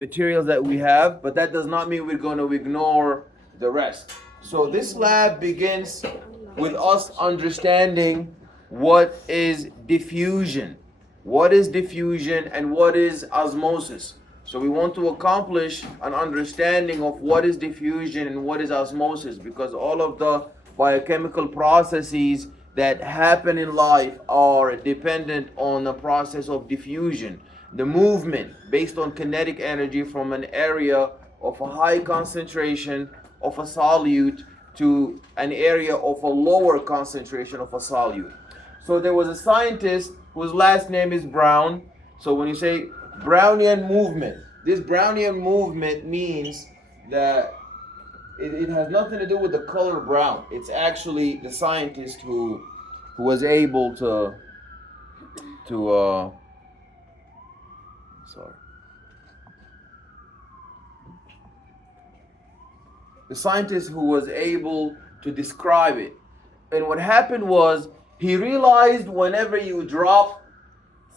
materials that we have, but that does not mean we're going to ignore the rest. So this lab begins with us understanding what is diffusion. What is diffusion and what is osmosis? So we want to accomplish an understanding of what is diffusion and what is osmosis, because all of the biochemical processes that happen in life are dependent on the process of diffusion, the movement based on kinetic energy from an area of a high concentration of a solute to an area of a lower concentration of a solute. So there was a scientist whose last name is Brown. So when you say Brownian movement, this Brownian movement means that it has nothing to do with the color brown. It's actually the scientist who was able to sorry. The scientist who was able to describe it. And what happened was he realized whenever you drop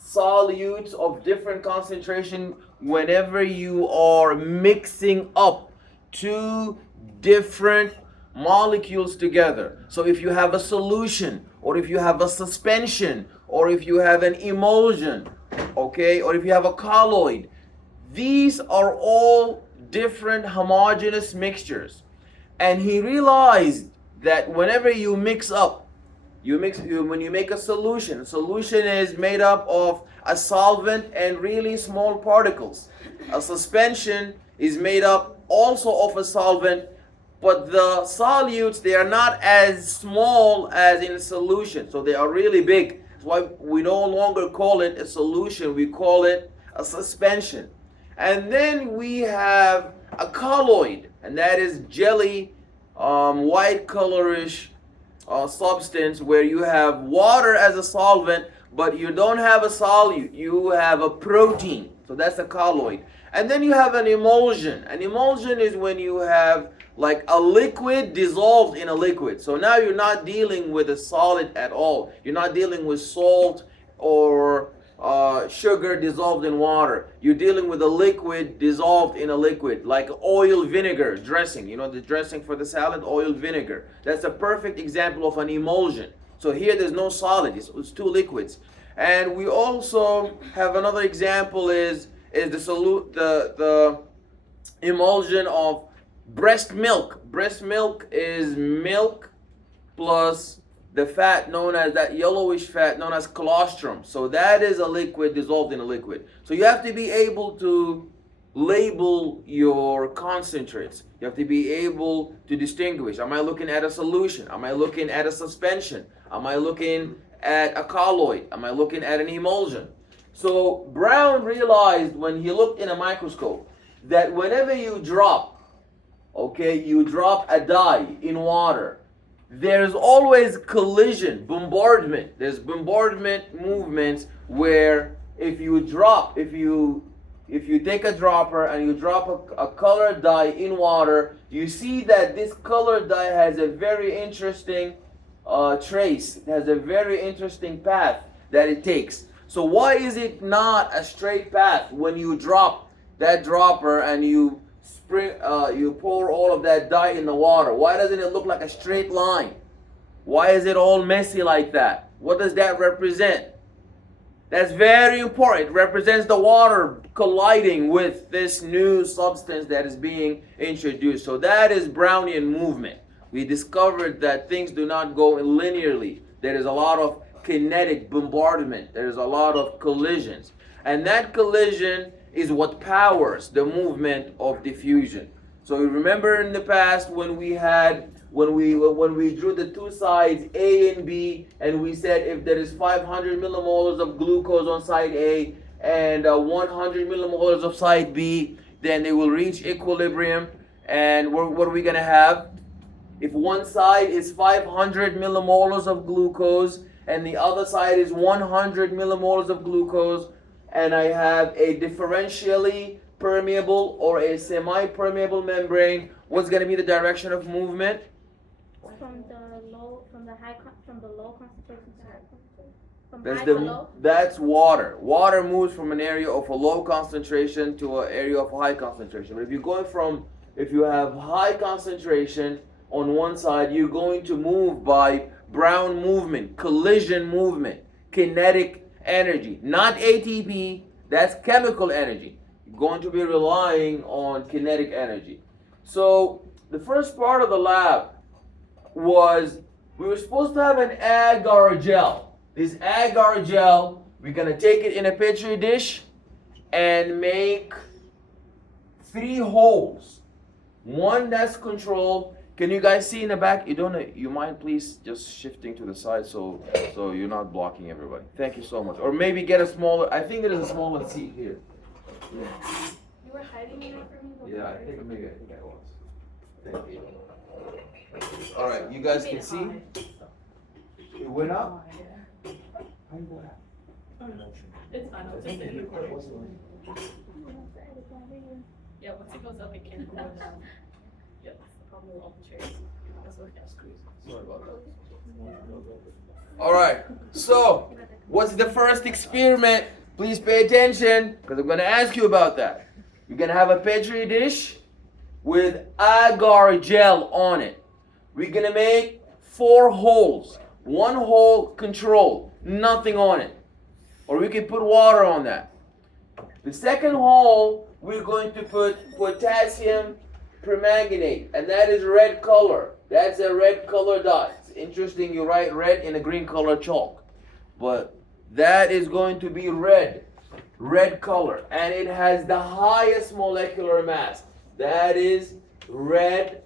solutes of different concentration, whenever you are mixing up two different molecules together. So if you have a solution, or if you have a suspension, or if you have an emulsion, okay, or if you have a colloid, these are all different homogeneous mixtures. And he realized that whenever you mix up, when you make a solution is made up of a solvent and really small particles. A suspension is made up also of a solvent, but the solutes, they are not as small as in a solution, so they are really big. That's why we no longer call it a solution, we call it a suspension. And then we have a colloid, and that is jelly, white colorish substance where you have water as a solvent, but you don't have a solute, you have a protein. So that's a colloid. And then you have an emulsion. An emulsion is when you have like a liquid dissolved in a liquid. So now you're not dealing with a solid at all. You're not dealing with salt or sugar dissolved in water. You're dealing with a liquid dissolved in a liquid, like oil vinegar dressing. You know the dressing for the salad, oil vinegar. That's a perfect example of an emulsion. So here there's no solid, it's two liquids. And we also have another example is the emulsion of breast milk. Breast milk is milk plus the fat known as that yellowish fat known as colostrum. So that is a liquid dissolved in a liquid. So you have to be able to label your concentrates. You have to be able to distinguish. Am I looking at a solution? Am I looking at a suspension? Am I looking at a colloid? Am I looking at an emulsion? So Brown realized when he looked in a microscope that whenever you drop a dye in water, there's always collision, bombardment. There's bombardment movements where if you take a dropper and you drop a colored dye in water, you see that this colored dye has a very interesting trace. It has a very interesting path that it takes. So why is it not a straight path when you drop that dropper and you pour all of that dye in the water? Why doesn't it look like a straight line? Why is it all messy like that? What does that represent? That's very important. It represents the water colliding with this new substance that is being introduced. So that is Brownian movement. We discovered that things do not go linearly. There is a lot of kinetic bombardment. There is a lot of collisions. And that collision is what powers the movement of diffusion. So you remember in the past when we drew the two sides A and B, and we said if there is 500 millimolars of glucose on side A and 100 millimolars of side B, then they will reach equilibrium. And what are we going to have? If one side is 500 millimolars of glucose and the other side is 100 millimolars of glucose, and I have a differentially permeable or a semi-permeable membrane, what's going to be the direction of movement? From the low concentration to high concentration. That's water. Water moves from an area of a low concentration to an area of high concentration. But if you have high concentration on one side, you're going to move by Brown movement, collision movement, kinetic energy, not ATP. That's chemical energy. You're going to be relying on kinetic energy. So the first part of the lab was we were supposed to have an agar gel. This agar gel, we're going to take it in a petri dish and make 3 holes. One that's controlled. Can you guys see in the back? You mind please just shifting to the side so you're not blocking everybody. Thank you so much. Or maybe get a smaller, I think there's a smaller seat here. Yeah. You were hiding it from me? Yeah, I think I was. Thank you. All right, you guys can see? It went up? How you go up? It's fine. I'll just say yeah, once it goes up, it can't go down. Yeah, that's the problem with all the chairs. That's what got squeezed. Sorry about that. All right, so what's the first experiment? Please pay attention because I'm going to ask you about that. You're going to have a petri dish with agar gel on it. We're going to make 4 holes. 1 hole controlled, nothing on it. Or we can put water on that. The second hole, we're going to put potassium permanganate, and that is red color. That's a red color dot. It's interesting you write red in a green color chalk. But that is going to be red color, and it has the highest molecular mass. That is red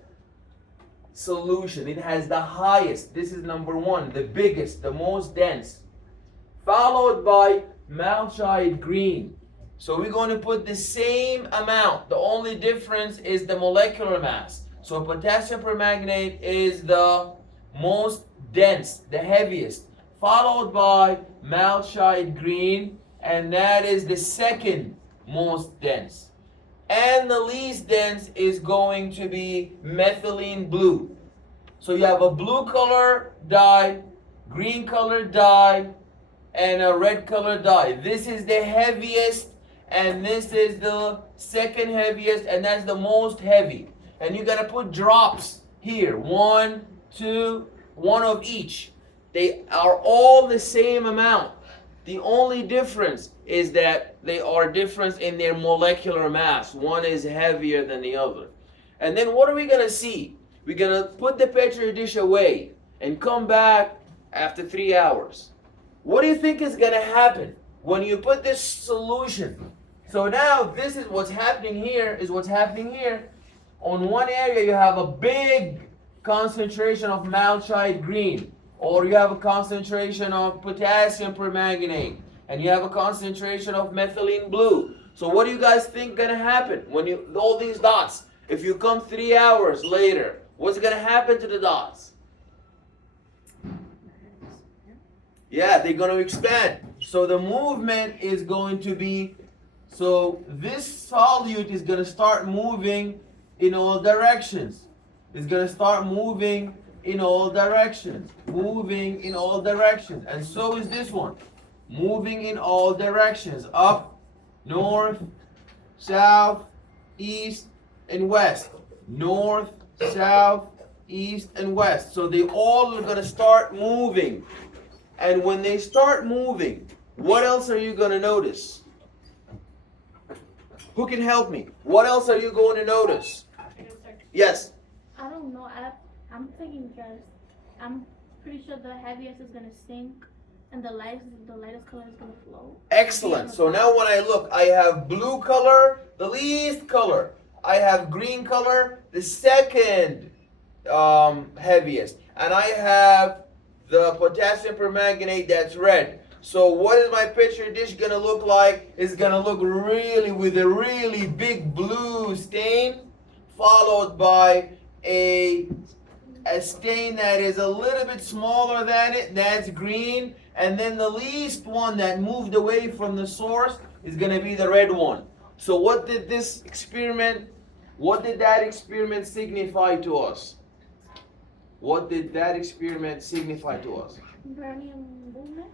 solution. It has the highest. This is number 1, the biggest, the most dense. Followed by malachite green. So we're going to put the same amount. The only difference is the molecular mass. So potassium permanganate is the most dense, the heaviest. Followed by malachite green, and that is the second most dense. And the least dense is going to be methylene blue. So you have a blue color dye, green color dye, and a red color dye. This is the heaviest, and this is the second heaviest, and that's the most heavy. And you're gonna put drops here, 1, 2, 1 of each. They are all the same amount. The only difference is that they are different in their molecular mass. One is heavier than the other. And then what are we gonna see? We're gonna put the petri dish away and come back after 3 hours. What do you think is gonna happen when you put this solution? So now this is what's happening here, On one area you have a big concentration of malachite green, or you have a concentration of potassium permanganate, and you have a concentration of methylene blue. So what do you guys think gonna happen when all these dots? If you come 3 hours later, what's gonna happen to the dots? Yeah, they're going to expand. So the movement is going to be, so this solute is going to start moving in all directions. It's going to start moving in all directions. Moving in all directions. And so is this one. Moving in all directions. Up, north, south, east, and west. North, south, east, and west. So they all are going to start moving. And when they start moving, what else are you going to notice? Who can help me? What else are you going to notice? Yes? I don't know. I'm thinking because I'm pretty sure the heaviest is going to sink and the lightest color is going to float. Excellent. So now when I look, I have blue color, the least color. I have green color, the second heaviest. And I have the potassium permanganate that's red. So what is my petri dish gonna look like? It's gonna look with a really big blue stain, followed by a stain that is a little bit smaller than it, that's green, and then the least one that moved away from the source is gonna be the red one. So what did that experiment signify to us? What did that experiment signify to us? Brownian movement?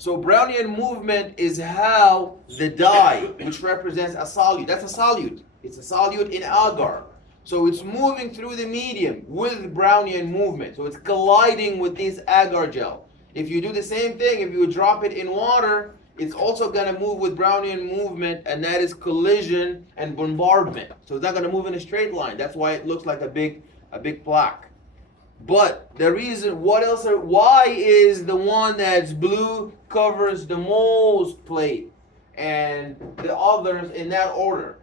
So Brownian movement is how the dye, which represents a solute, that's a solute. It's a solute in agar. So it's moving through the medium with Brownian movement. So it's colliding with this agar gel. If you do the same thing, if you drop it in water, it's also going to move with Brownian movement, and that is collision and bombardment. So it's not going to move in a straight line. That's why it looks like a big plaque. But the reason, why is the one that's blue covers the most plate and the others in that order?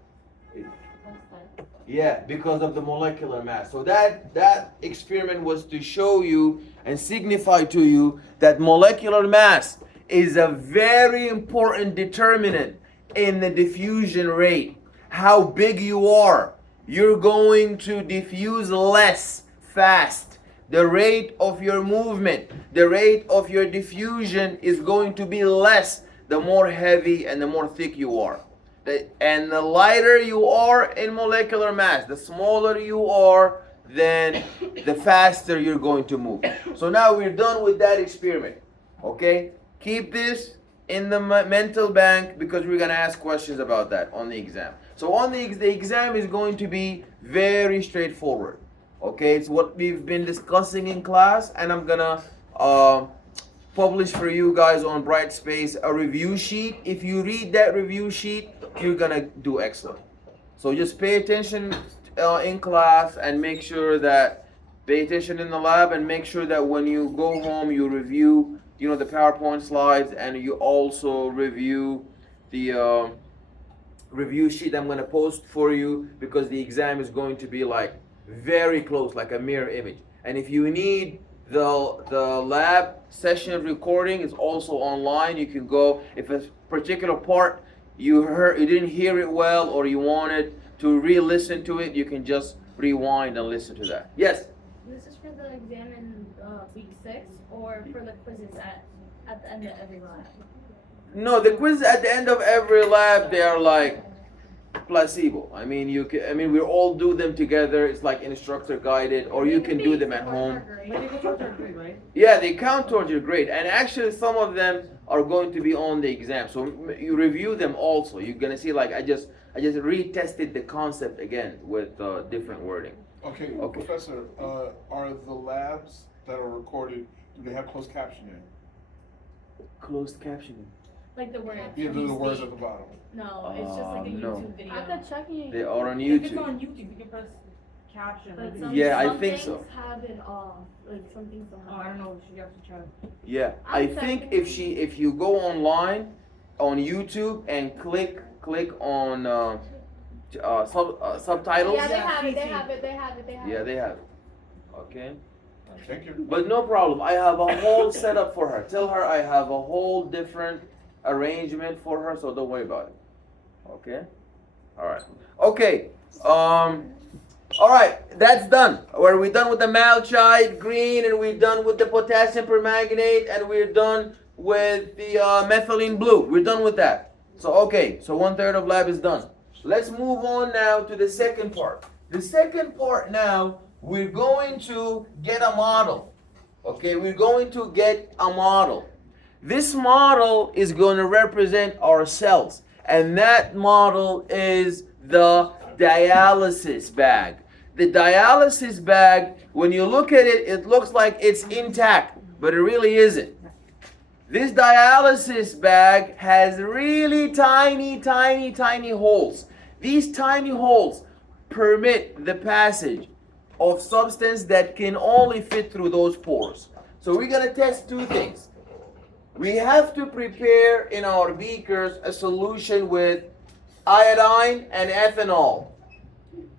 Yeah, because of the molecular mass. So that experiment was to show you and signify to you that molecular mass is a very important determinant in the diffusion rate. How big you are, you're going to diffuse less fast. The rate of your movement, the rate of your diffusion is going to be less the more heavy and the more thick you are. And the lighter you are in molecular mass, the smaller you are, then the faster you're going to move. So now we're done with that experiment. Okay? Keep this in the mental bank because we're going to ask questions about that on the exam. So on the exam is going to be very straightforward. Okay? It's what we've been discussing in class, and I'm going to publish for you guys on Brightspace a review sheet. If you read that review sheet, you're gonna do excellent. So just pay attention in class and make sure that pay attention in the lab and make sure that when you go home you review, the PowerPoint slides, and you also review the review sheet I'm gonna post for you, because the exam is going to be like very close, like a mirror image. And if you need the lab session recording, is also online. You can go, if a particular part you didn't hear it well, or you wanted to re-listen to it, you can just rewind and listen to that. Yes? This is for the exam in week 6, or for the quizzes at the end of every lab? No, the quizzes at the end of every lab, they are like placebo. I mean, we all do them together. It's like instructor guided, or you can do them at home. But they go towards our grade, right? Yeah, they count towards your grade, and actually some of them are going to be on the exam. So you review them also. You're gonna see, like, I just retested the concept again with different wording. Okay, Okay. Professor, are the labs that are recorded, do they have closed captioning? Closed captioning. Like the words. Yeah, the words at the bottom. No, it's just like a No. YouTube video. I could check it. They are on If it's YouTube. on YouTube, you can press caption. But like, some, Yeah, I some think things so. have it off. Like some things don't Oh, have I don't it. know. You have to try. Yeah, I'm I think if you go online on YouTube and click on subtitles. Yeah, they Yeah, have it. They CC. have it. They have it. They have Yeah, it. they have it. Okay. Thank you. But no problem. I have a whole setup for her. Tell her I have a whole different arrangement for her, so don't worry about it. Okay? Alright. Okay. Alright, that's done. We're done with the malachite green, and we're done with the potassium permanganate, and we're done with the methylene blue. We're done with that. So okay, so 1/3 of lab is done. Let's move on now to the second part. The second part now, we're going to get a model. Okay, we're going to get a model. This model is going to represent our cells, and that model is the dialysis bag. The dialysis bag, when you look at it, it looks like it's intact, but it really isn't. This dialysis bag has really tiny holes. These tiny holes permit the passage of substance that can only fit through those pores. So we're going to test two things. We have to prepare in our beakers a solution with iodine and ethanol.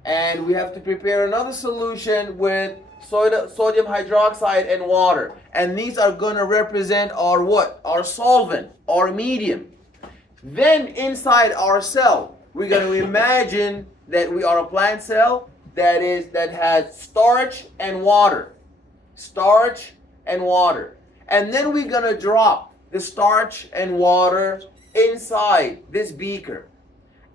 And we have to prepare another solution with sodium hydroxide and water. And these are going to represent our what? Our solvent, our medium. Then inside our cell, we're going to imagine that we are a plant cell that has starch and water. Starch and water. And then we're going to drop the starch and water inside this beaker.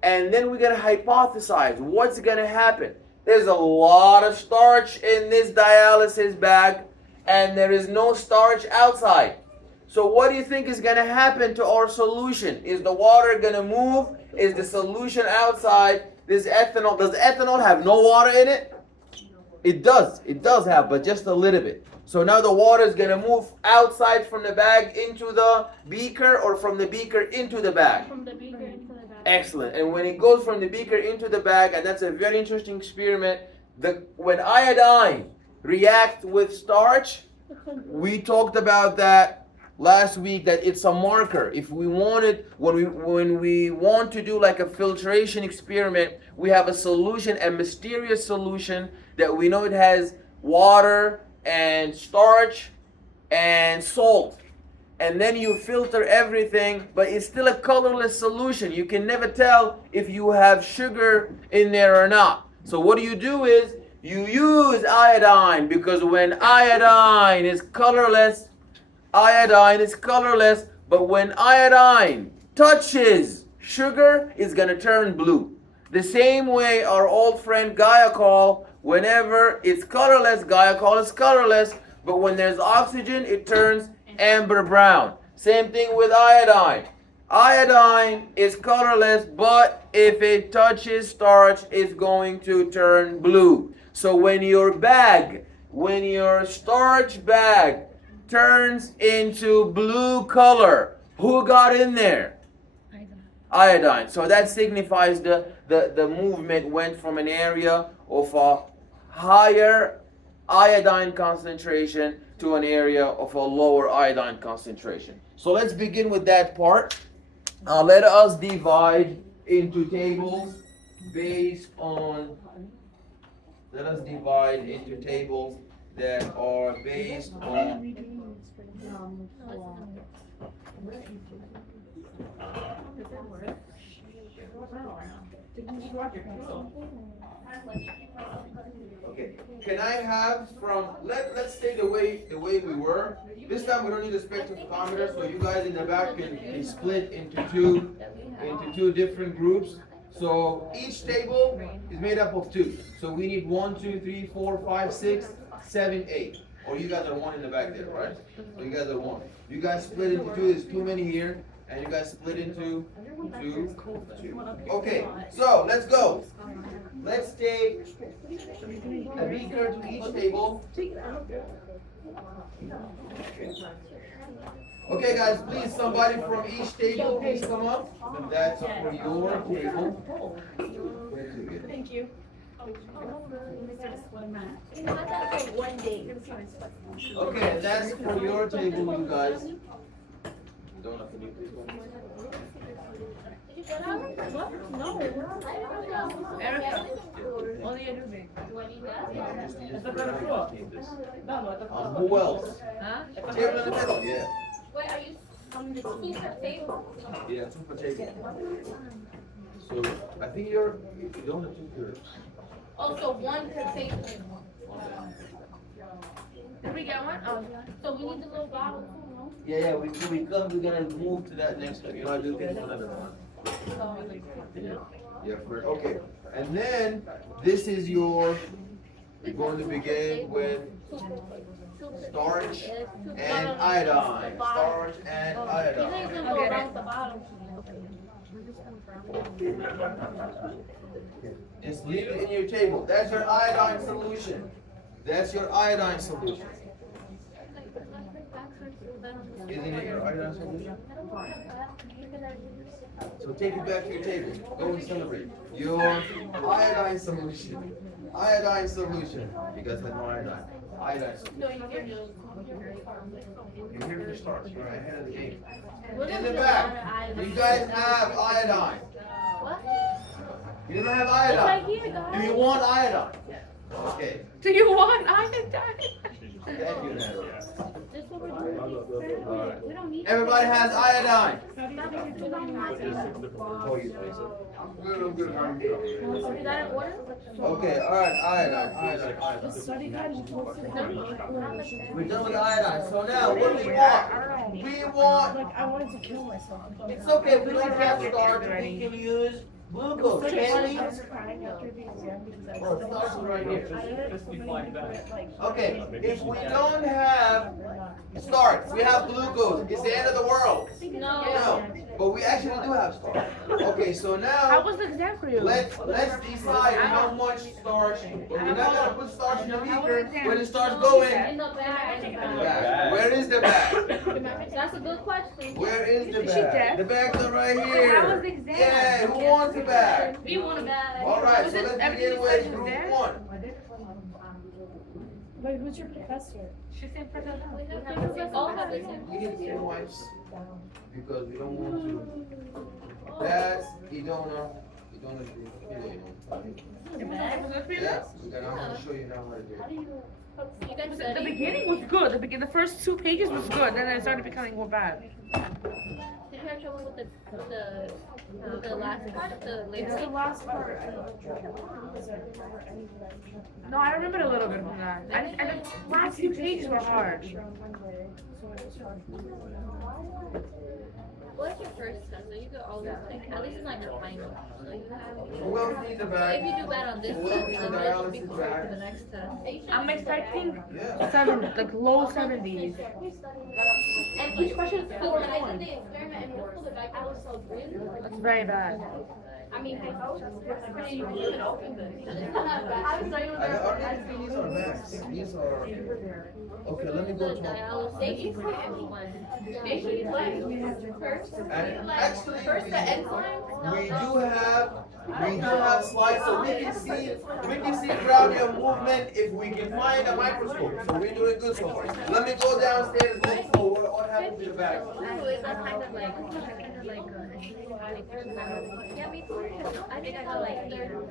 And then we're going to hypothesize what's going to happen. There's a lot of starch in this dialysis bag, and there is no starch outside. So what do you think is going to happen to our solution? Is the water going to move? Is the solution outside? This ethanol, does ethanol have no water in it? It does have, but just a little bit. So now the water is going to move outside from the bag into the beaker, or from the beaker into the bag? From the beaker into the bag. Excellent. And when it goes from the beaker into the bag, and that's a very interesting experiment, when iodine reacts with starch, we talked about that last week, that it's a marker. If we wanted, when we want to do like a filtration experiment, we have a solution, a mysterious solution that we know it has water and starch and salt. And then you filter everything, but it's still a colorless solution. You can never tell if you have sugar in there or not. So what do is you use iodine, because when iodine is colorless, but when iodine touches sugar, it's going to turn blue. The same way our old friend Guaiacol, whenever it's colorless, Guaiacol is colorless, but when there's oxygen, it turns amber brown. Same thing with iodine. Iodine is colorless, but if it touches starch, it's going to turn blue. So when your starch bag turns into blue color, who got in there? Iodine. So that signifies the movement went from an area of a higher iodine concentration to an area of a lower iodine concentration. So let's begin with that part. Let us divide into tables based on, that are based on okay. Can I have from let's stay the way we were. This time we don't need a spectrophotometer, so you guys in the back can split into two different groups. So each table is made up of two. So we need 1, 2, 3, 4, 5, 6, 7, 8. Or you guys are one in the back there, right? So you guys are one. You guys split into two. There's too many here, and you guys split into two. Okay. So let's go. Let's take a beaker to each table. Okay, guys, please, somebody from each table, please come up. That's for your table. Thank you. One day. Okay, that's for your table, you guys. No. Erica, only a newbie. Who else? Huh? Table in the middle, yeah. Wait, are you on the super table? Yeah, two per table. So I think you don't have two curves. Oh, so one per table. Did we get one? Oh, So we need the little bottle too, no? Yeah, we're gonna move to that next one. You know, I do think another one. Yeah, first. Okay. And then this is you're going to begin with starch and iodine. Starch and iodine. He's gonna go around the bottom. Just leave it in your table. That's your iodine solution. Isn't it your iodine solution? So take it back to your table. Go and celebrate. Your iodine solution. You guys have no iodine. Iodine solution. No, you get You're here to start. You're ahead of the game. What In is the the back, iodine? you guys have iodine. What? You don't have It's right iodine. here, guys. Do you want iodine? Okay. do you want iodine? Thank you, Natalie. This what we're doing. All right. We don't need Everybody has iodine. I'm good. How are you? Is that an order? Okay, all right, iodine. We're done with iodine. So now, what do we want? We want. Like, I wanted to kill myself. It's okay if we don't have starch. We can use Glucose, Kaylee. Oh, starch is right here. Okay, if we don't have starch, we have glucose. It's the end of the world. No, but we actually do have starch. Okay, so How now was the exam for you? let's decide how much starch. But we're not gonna put starch in the beaker when it starts going. In the bag. Bag. Where is the bag? That's a good question. Where is the Is she bag? deaf? The bags are right How was here. the exam? Yeah, who wants the bag? We want a bag. All right, Was so it let's everything begin you with said was group there? 1. Wait, who's your professor? She said for the All have the same. We need to wipes because we don't want to. That's Idona. Idona's group. Good for you? Yeah, I'm gonna show you now how to do it. You guys The study? beginning was good. The first 2 pages was good. Then it started becoming more bad. Did you have trouble with the last part, the It's the later? last part. No, I remember a little bit from that. And the last few pages were hard. What's your first test? So you could always like, at least it's not your final. So you have. Who else needs a So if bag? you do bad on this Who test, else needs a then you'll be dialysis prepared bag? for the next test. I'm expecting Yeah. like low 70s. And each question is 4 points. I did the experiment and we pulled it back. I was so good. That's very bad. I mean, I was pretty good. I was starting with I already these are bags. These are. Okay, let me go the to. dialysis one. And actually, First the enzymes. we do have slides, so we can see throughout your movement if we can find a microscope. So we're doing good so far. Let me go downstairs and look for what happened to the bag. Ooh, is that kind of like yeah, me too. I think I got like 8 or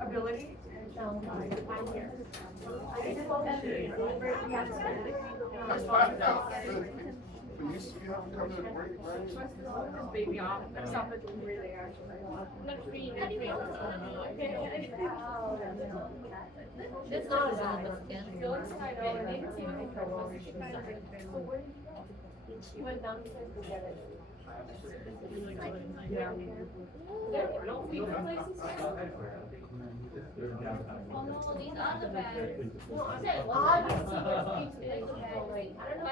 Ability? That's fine now. But you have to come to the break, right? Baby on. That's not the really actually. It's not as on the skin. She went downstairs to get it. Oh no, these are the bags. No, I said obviously there's pizza in the bag. I don't know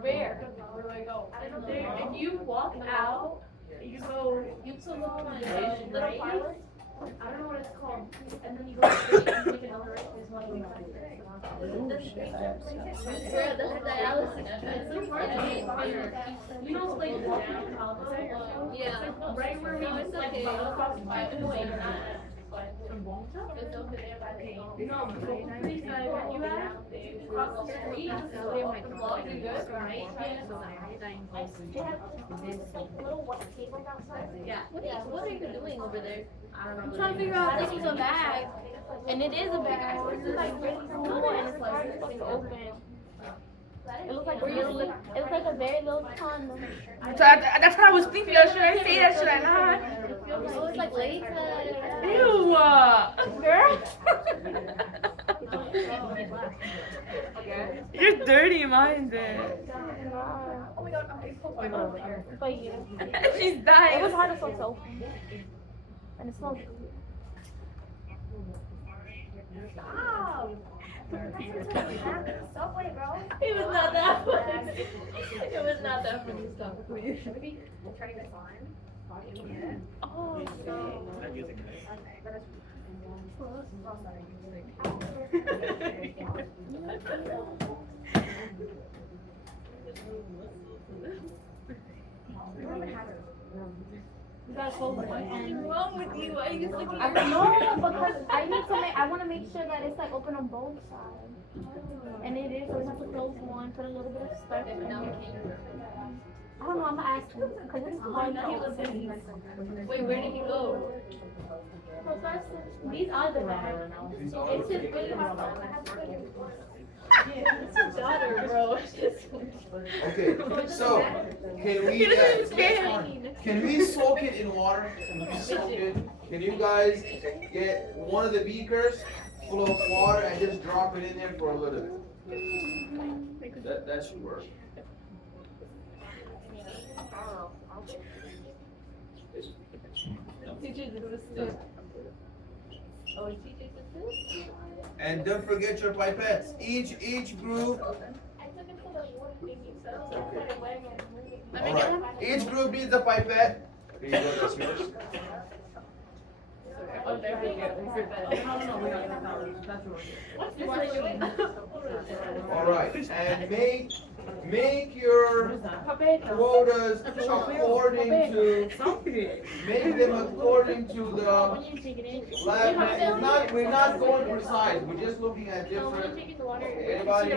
where. Where do I go? I don't know. There, and you walk out. You go. You to the right. I don't know what it's called. And then you go straight and take another right. There's one way back there. Where the dialysis. You know, like walking out. Yeah. Right where we was like across the way. It's over there by the No, please, where you at? Across the street. The vlog, you good, right? Yeah. What are you doing over there? I'm trying to figure out if this is a bag, and it is a bag. This is like really small, and it's like open. It looks like a very little condom. That's what I was thinking. Should I say that? Should I not? Oh, it's like latex. Ew. Girl. You're dirty, minded. Oh my god, but yeah. She's It dying. was hard to feel soap. And it smells good. Stop. Subway, bro. It was not that funny. It was not that funny. Stop, please. Oh, you gotta close one What's end. wrong with you? Why are you looking I at know, because I want to make sure that it's like open on both sides. And it is, so we have to close one, put a little bit of stuff in Now we it. can't. I don't know, I'm gonna ask him, because it's hard to open. Wait, where did he go? So first, these are the bags. It's just really hard to open. It's your daughter, bro. Okay, so can we soak it in water? Can we soak it? Can you guys get one of the beakers full of water and just drop it in there for a little bit? That should work. And don't forget your pipettes. Each group. All right. Each group needs a pipette. Here you go, that's yours. All right, and make your quotas according to the lab. We're not going precise. We're just looking at different. Anybody?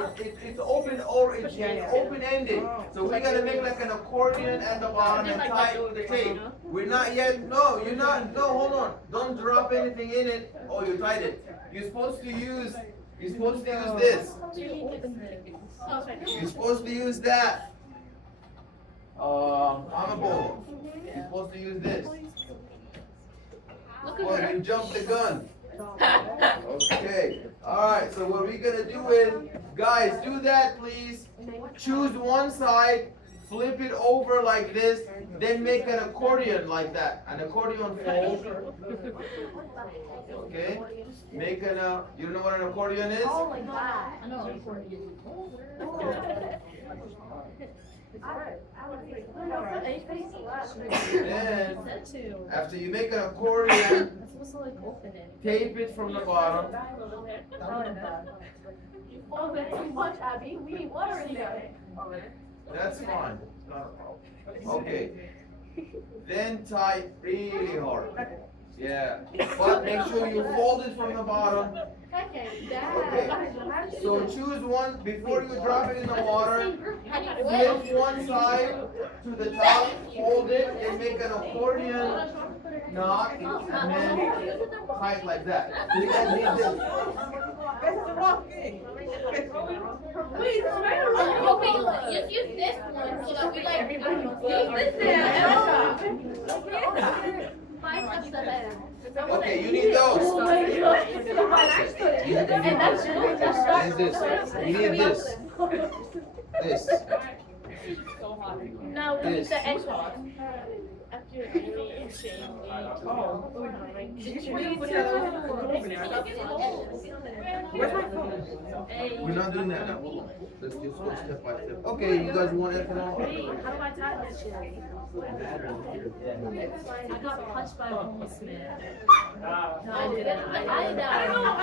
It's open or it's open ended. So we gotta make like an accordion at the bottom and tie it with the tape. We're not yet. No, you're not. No, hold on. Don't drop anything in it. Oh, you tied it. You're supposed to use this. You're supposed to use that. I'm a bull. You're supposed to use this. Well, you jumped the gun. Okay. Alright, so what we're gonna do is, guys, do that please. Choose one side, flip it over like this, then make an accordion like that. An accordion fold. Okay? Make you know what an accordion is? Oh my god. I know accordion. Then, after you make an accordion, tape it from the bottom. Oh, that's too much, Abby. We need water in there. That's fine. It's not a problem. Okay. Then tie really hard. Yeah. But make sure you fold it from the bottom. Okay. So choose one before you drop it in the water. Flip one side to the top, fold it, and make an accordion knot, and then tie it like that. So you guys need this. Okay, just use this one so that we like use this. Okay, you need those. And this. You need this. This. No, we need the extra. We're not doing that now. Hold on. Let's just go step by step. Okay, you guys want ethanol? How do I tie this shit? I got punched by a homeless man. No, I didn't. I don't know if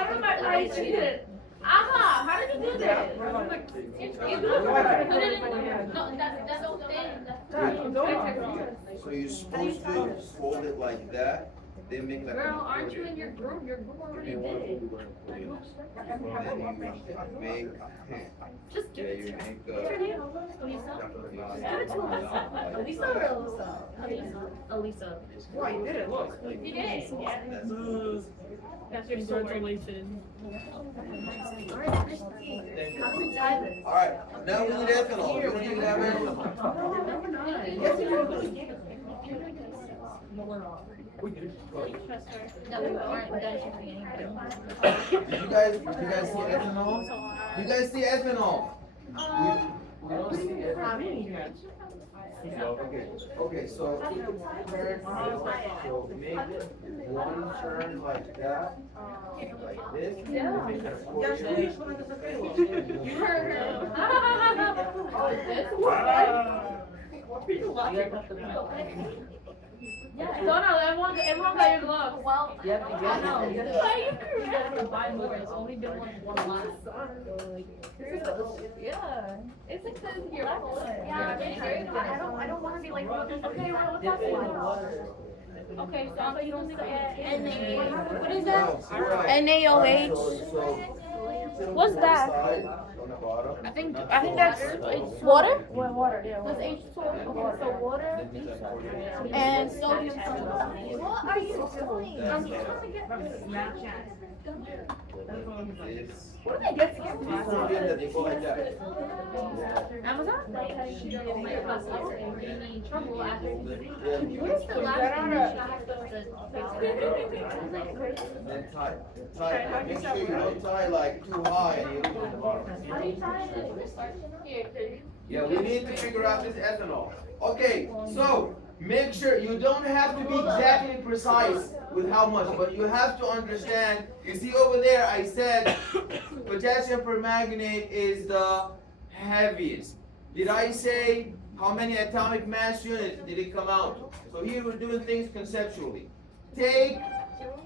I cheated. Aha! How did you do that? You do it. No, that's the thing. So you're supposed to fold it like that. They make like Girl, aren't you in your group? Your group already did it. Then you make Just give it to her. make Elisa or Elisa? Right, you did it, look. You did. That's your congratulations. Alright, Christy. How do we tie this? Alright, now we need ethanol. You don't even have ethanol. Yes, no, we aren't done shipping anything. Did you guys see ethanol? You guys see ethanol? We don't see ethanol. Okay, so make one turn like that, like this. Make an accordion. You heard her. Everyone got your gloves. Well, I know. You have to buy more. It's only been one line. Yeah. It's because you're full. Yeah, I don't want to be like, okay, well, what's that? Okay, so you don't say NaOH. What is that? No, you're right. NaOH. So What's that? On the bottom. I think that's Water? water. Yeah. That's H2O. Okay, so water and sodium sulfate. What are you doing? I'm trying to get This. What did they get together? These are good that they go like that. Amazon? Where's the And then tie. Tie. Make sure you don't tie like too high and you lose the bottom. How do you tie it? Yeah, we need to figure out this ethanol. Okay, so make sure you don't have to be exactly precise with how much, but you have to understand. You see over there, I said potassium permanganate is the heaviest. Did I say how many atomic mass units did it come out? So here we're doing things conceptually. Take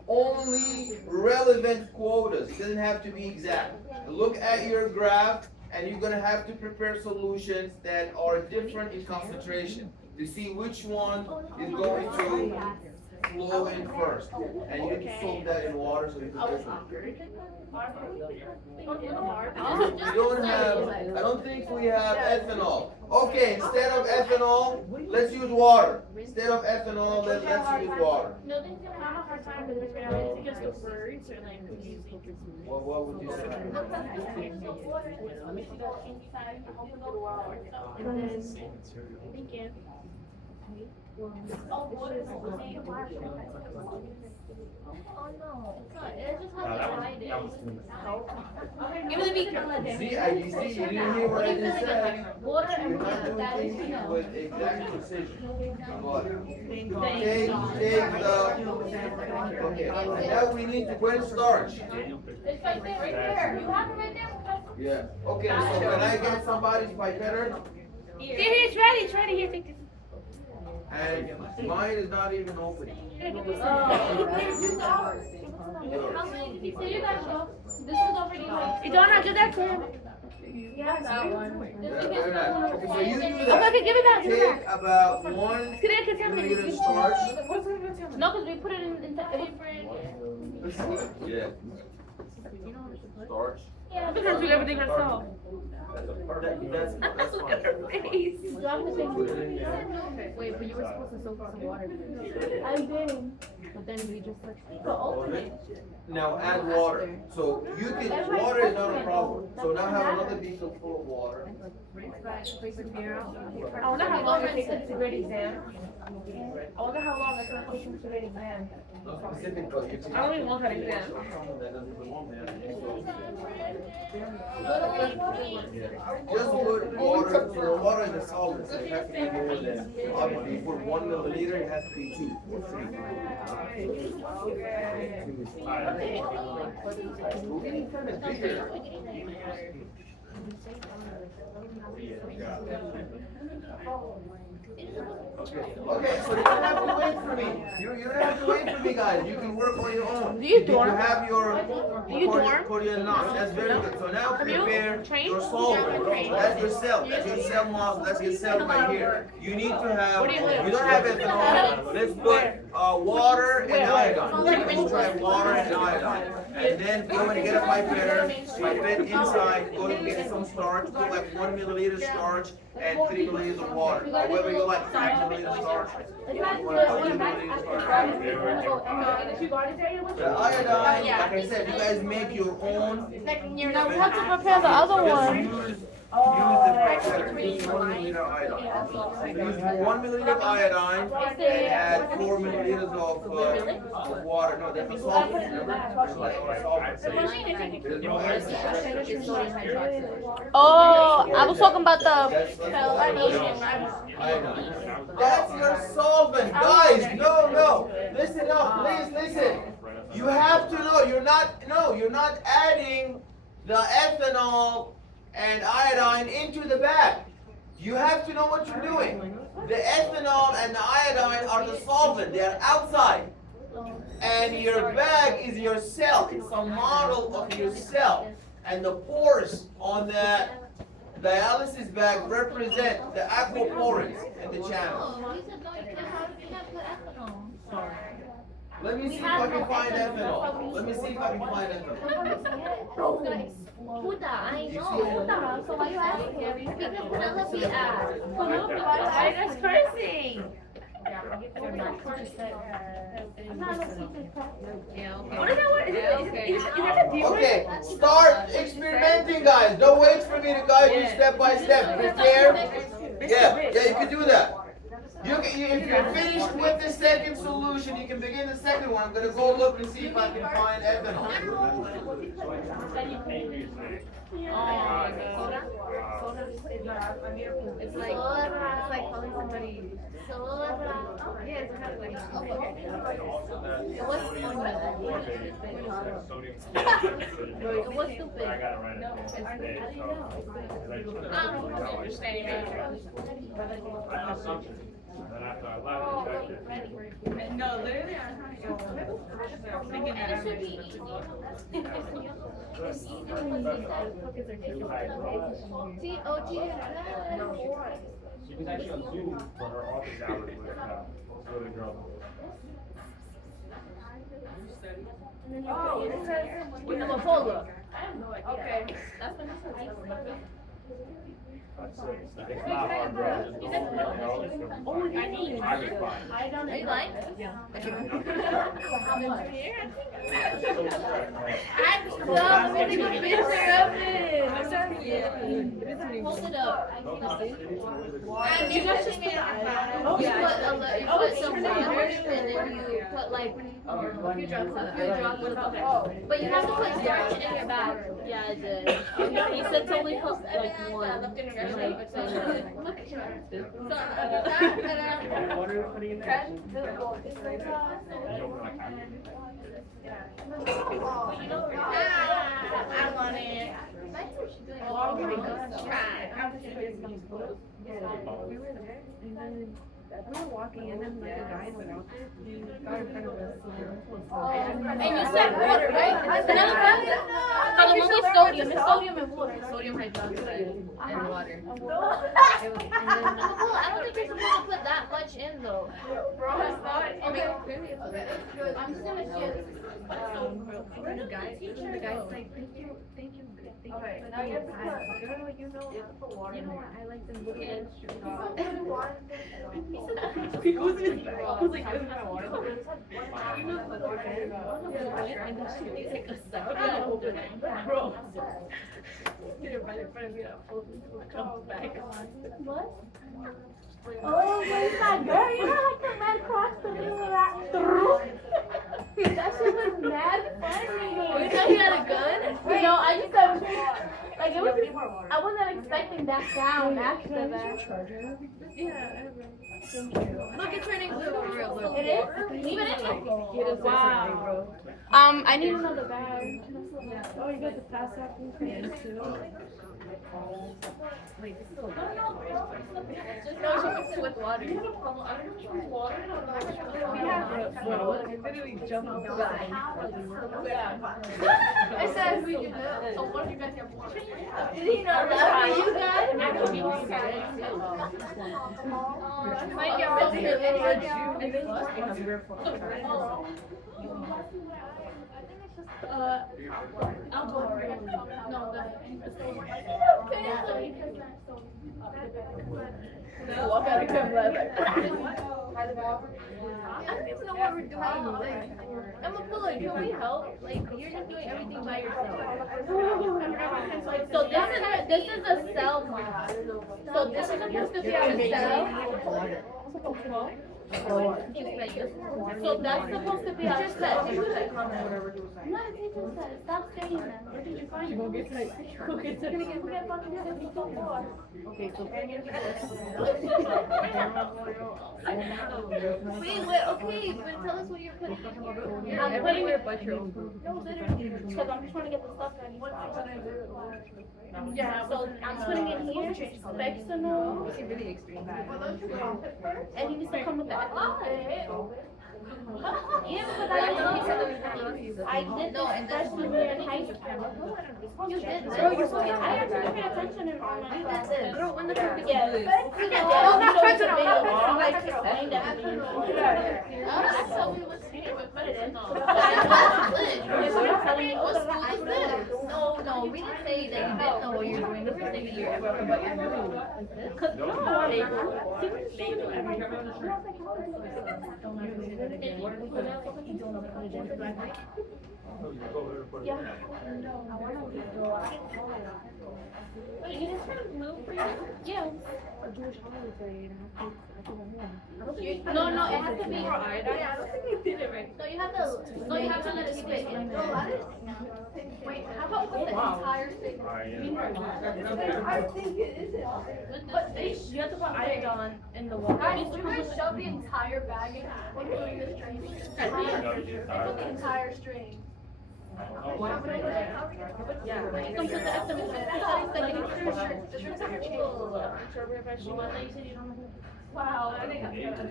only relevant quotas. It doesn't have to be exact. Look at your graph, and you're going to have to prepare solutions that are different in concentration to see which one is going to flow in first. And you need to soak that in water so you can different. We don't have, I don't think we have ethanol. Okay, instead of ethanol, let's use water. Instead of ethanol, let's use water. No, they don't have a hard time with this right now. It's against the words or like music. What would you say? And then thinking. Oh, water is the same. Oh no, it's not. It's just how they write it. Give me the beaker. You didn't hear what I just said. Water You're and not doing that is things with exact precision. But take the, okay, now we need to blend starch. It's right there. You have it right there. Yeah, okay, so can I get somebody's pipette? Here, it's ready. It's ready. Here, take this. And mine is not even open. How many did you say you got, Joe? This is already like. Idonna, do that to him. Yeah, that one. Yeah, very nice. Okay, so you do Okay, that. give it back. Give it Take back. about 1 Can I tell me? milliliter starch. No, because we put it in different. Yeah. Starch. Yeah, Because we do everything ourselves. That's Look fine. at her face. Wait, but you were supposed to soak in some water. I did. But then we just like. Now add water. So you can, water is not a problem. So now have another beaker full of water. I wonder how long it takes to grade exam. I wonder how long it takes to grade exam. Specific, but you can. I don't even want that exam. Just put water, so the water is a solid, so it has to be more than, obviously, you put 1 milliliter, it has to be 2 or 3. Okay, so you don't have to wait for me. You don't have to wait for me, guys. You can work on your own. Do you Did dorm? you have your Do you dorm? accordion notch? That's very good. So now Have you prepare trained? your solvent. That's your cell. That's your cell muscle. That's your cell right here. You need to have. Where do you live? You don't have ethanol. Let's put water and iodine. Let's try water and iodine. And then go and get a pipette inside. Go and get some starch. Put like 1 milliliter starch and 3 milliliters of water. However you like, 5 milliliters starch. The iodine, like I said, you guys make your own. Now we have to prepare the other one. Use the pipette. Use 1 milliliter iodine. So use 1 milliliter of iodine and add 4 milliliters of water. No, that's a solvent. Remember? It's like a solvent. There's no acid. Oh, I was talking about That's the. iodine. That's your solvent, guys. No. Listen up, please listen. You have to know. You're not adding the ethanol and iodine into the bag. You have to know what you're doing. The ethanol and the iodine are the solvent. They are outside. And your bag is your cell. It's a model of your cell. And the pores on the dialysis bag represent the aquaporins in the channel. Let me see if I can find ethanol. Let me see if I can find ethanol. Puta, I You know. see it? Puta, so why you asking him? Because Penelope asked. Penelope, why are you guys cursing? What is that word? Is that a D word? Okay, start experimenting, guys. Don't wait for me to guide you step by step. Prepare. Yeah, you can do that. If you're finished with the second solution, you can begin the second one. I'm gonna go look and see if I can find ethanol. It's like calling somebody. Yeah, it's kind of like. It was stupid. I don't understand. No, literally, I'm thinking And it should be easy. T-O-G. She was actually on Zoom for her office hours with the girl. Oh, it says with the Mapola. Okay. That's what it says. It's not hard, bro. Just go, Oh, I need I was fine. I don't know. You like? Yeah. I'm gonna take a picture of it. Hold it up. And you guys just put you put some water and then you put like a few drops of it. But you have to put starch in your bag. Yeah, I did. He said to only put like one. Look at What are you putting in there? I want it. We were there, and then we were walking, and then like a guy in the walker got in front of us. And you said water, right? Another one? So the one with sodium. It's sodium and water. Sodium hydroxide and water. I don't think you're supposed to put that much in though. Okay. I'm just gonna share this. The guy's like, thank you. Okay, now you have to girl, you know what, I like them little extra. He goes in his bag. I was like, I don't know water. And then she takes like a second. Bro. Get it right in front of me. Comes back. What? Oh my god, girl, you know like the man crossed the middle of that that shit was mad funny. You thought he had a gun? No, I just thought like it was I wasn't expecting that sound after that. Yeah. Look, it's turning blue for real. It is? Even it? Wow. I need another bag. Oh, you got the pass out from fans too. Wait, this is still No, she mixed it with water. We have bro. I literally jumped off the bed. I said we could do it. So what if you guys have water? Did he know that for you guys? Might get roasted in Alcohol. No, Walk out and come left. I don't even know what we're doing. Like, Emma, can we help? Like, you're just doing everything by yourself. So this is a cell mark. So this is supposed to be a cell. So that's supposed to be our set. No, they just said, stop saying that. Where did you find it? okay, so Wait, okay, but tell us what you're putting in here. I'm putting everywhere but your own food. No, literally, because I'm just trying to get the stuff ready. Yeah, so I'm putting in here, Spexanol, It's really extreme. and he needs to come with that. Yeah, because I I know he said don't there was no I did No, this and that's freshman year in high school. You did this. Girl, you're so good. I actually paid attention in online You did classes. this. Girl, when the topic Yeah. is Yeah, not show frontal, the video. not I'm like, frontal. explain that to me. I thought we was here with medicine. No. Yeah, so I'm telling you, What oh, school is this? No, we didn't say that you didn't know what you were doing. This is the thing you're ever about your group. Cause no, Wait, you just trying to move for you? yeah. No, it has to be. I don't think you did it right. No, you have to let it spit in there. Wait, how about with the entire thing? I think it is. But they You have to put iodine in the water. guys, you guys shove the entire bag in when doing this training. They put the entire string. Yeah. You can put the estimate. That's how they say the shirts. The shirts have changed. Wow.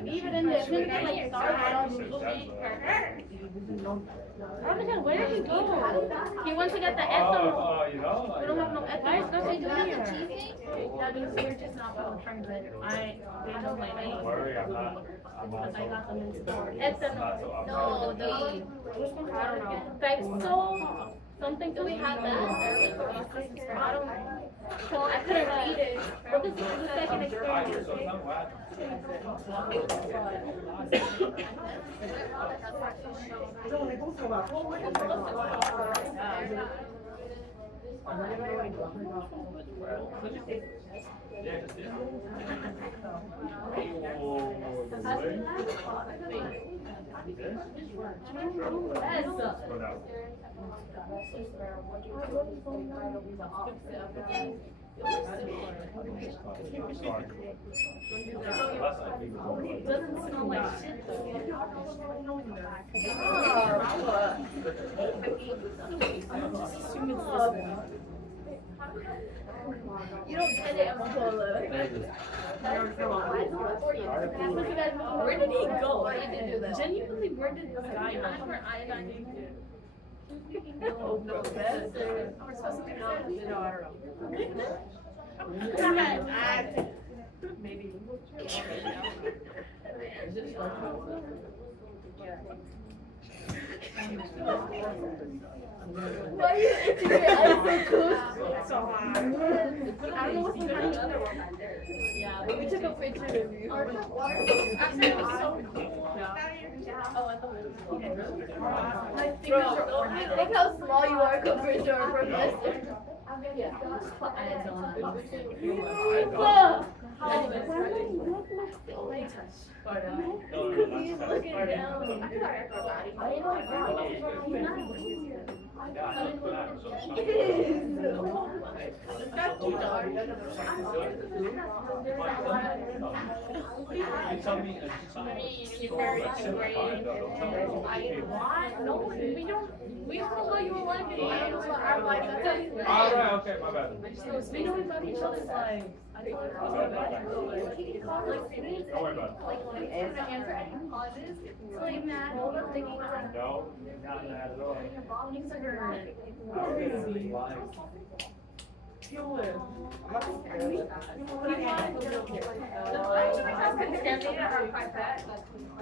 Even in the assembly, like, start, I don't understand, where did he go? He went to get the ethanol. You know, We don't have no ethanol. What's he Do you have doing the here? cheesecake? Yeah, because we're just not well trained, but they know my name. worry, I'm not I got them in store. Ethanol. No, the I don't know. Fexol, something do we have that? I don't know. I couldn't read it. What is the second experiment? Doesn't smell like shit You don't get it, Amapola. Where did he go? Why did you do that? Genuinely, where did this guy go? For iodine. No, that's We're supposed to be not. I don't know. Maybe. Why are you itching your eyes so close? So hard. I don't know what's behind the other one. Yeah. We took a picture of you. Actually, it was so cool. Oh, I thought it was My fingers are ornate. Look how small you are compared to our professor. He's looking down. We don't know what you were like. Alright, okay, my bad. We know about each other's lives. I Don't worry about Answer any causes. Like that. Thinking about it. No, not mad at all.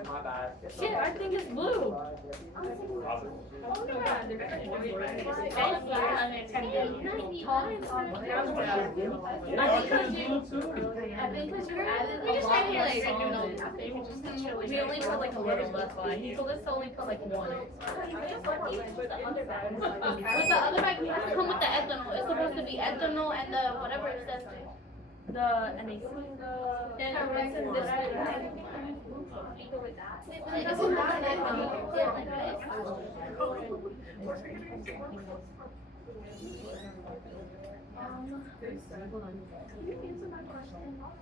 My bad. Shit, I think it's blue. I think because you're added a lot of like, We only put like a little, that's why. He told us to only put like one. With the other bag, we have to come with the ethanol. It's supposed to be ethanol and the whatever it says. The NAC. Then it's in this way. It's not ethanol. Yeah, like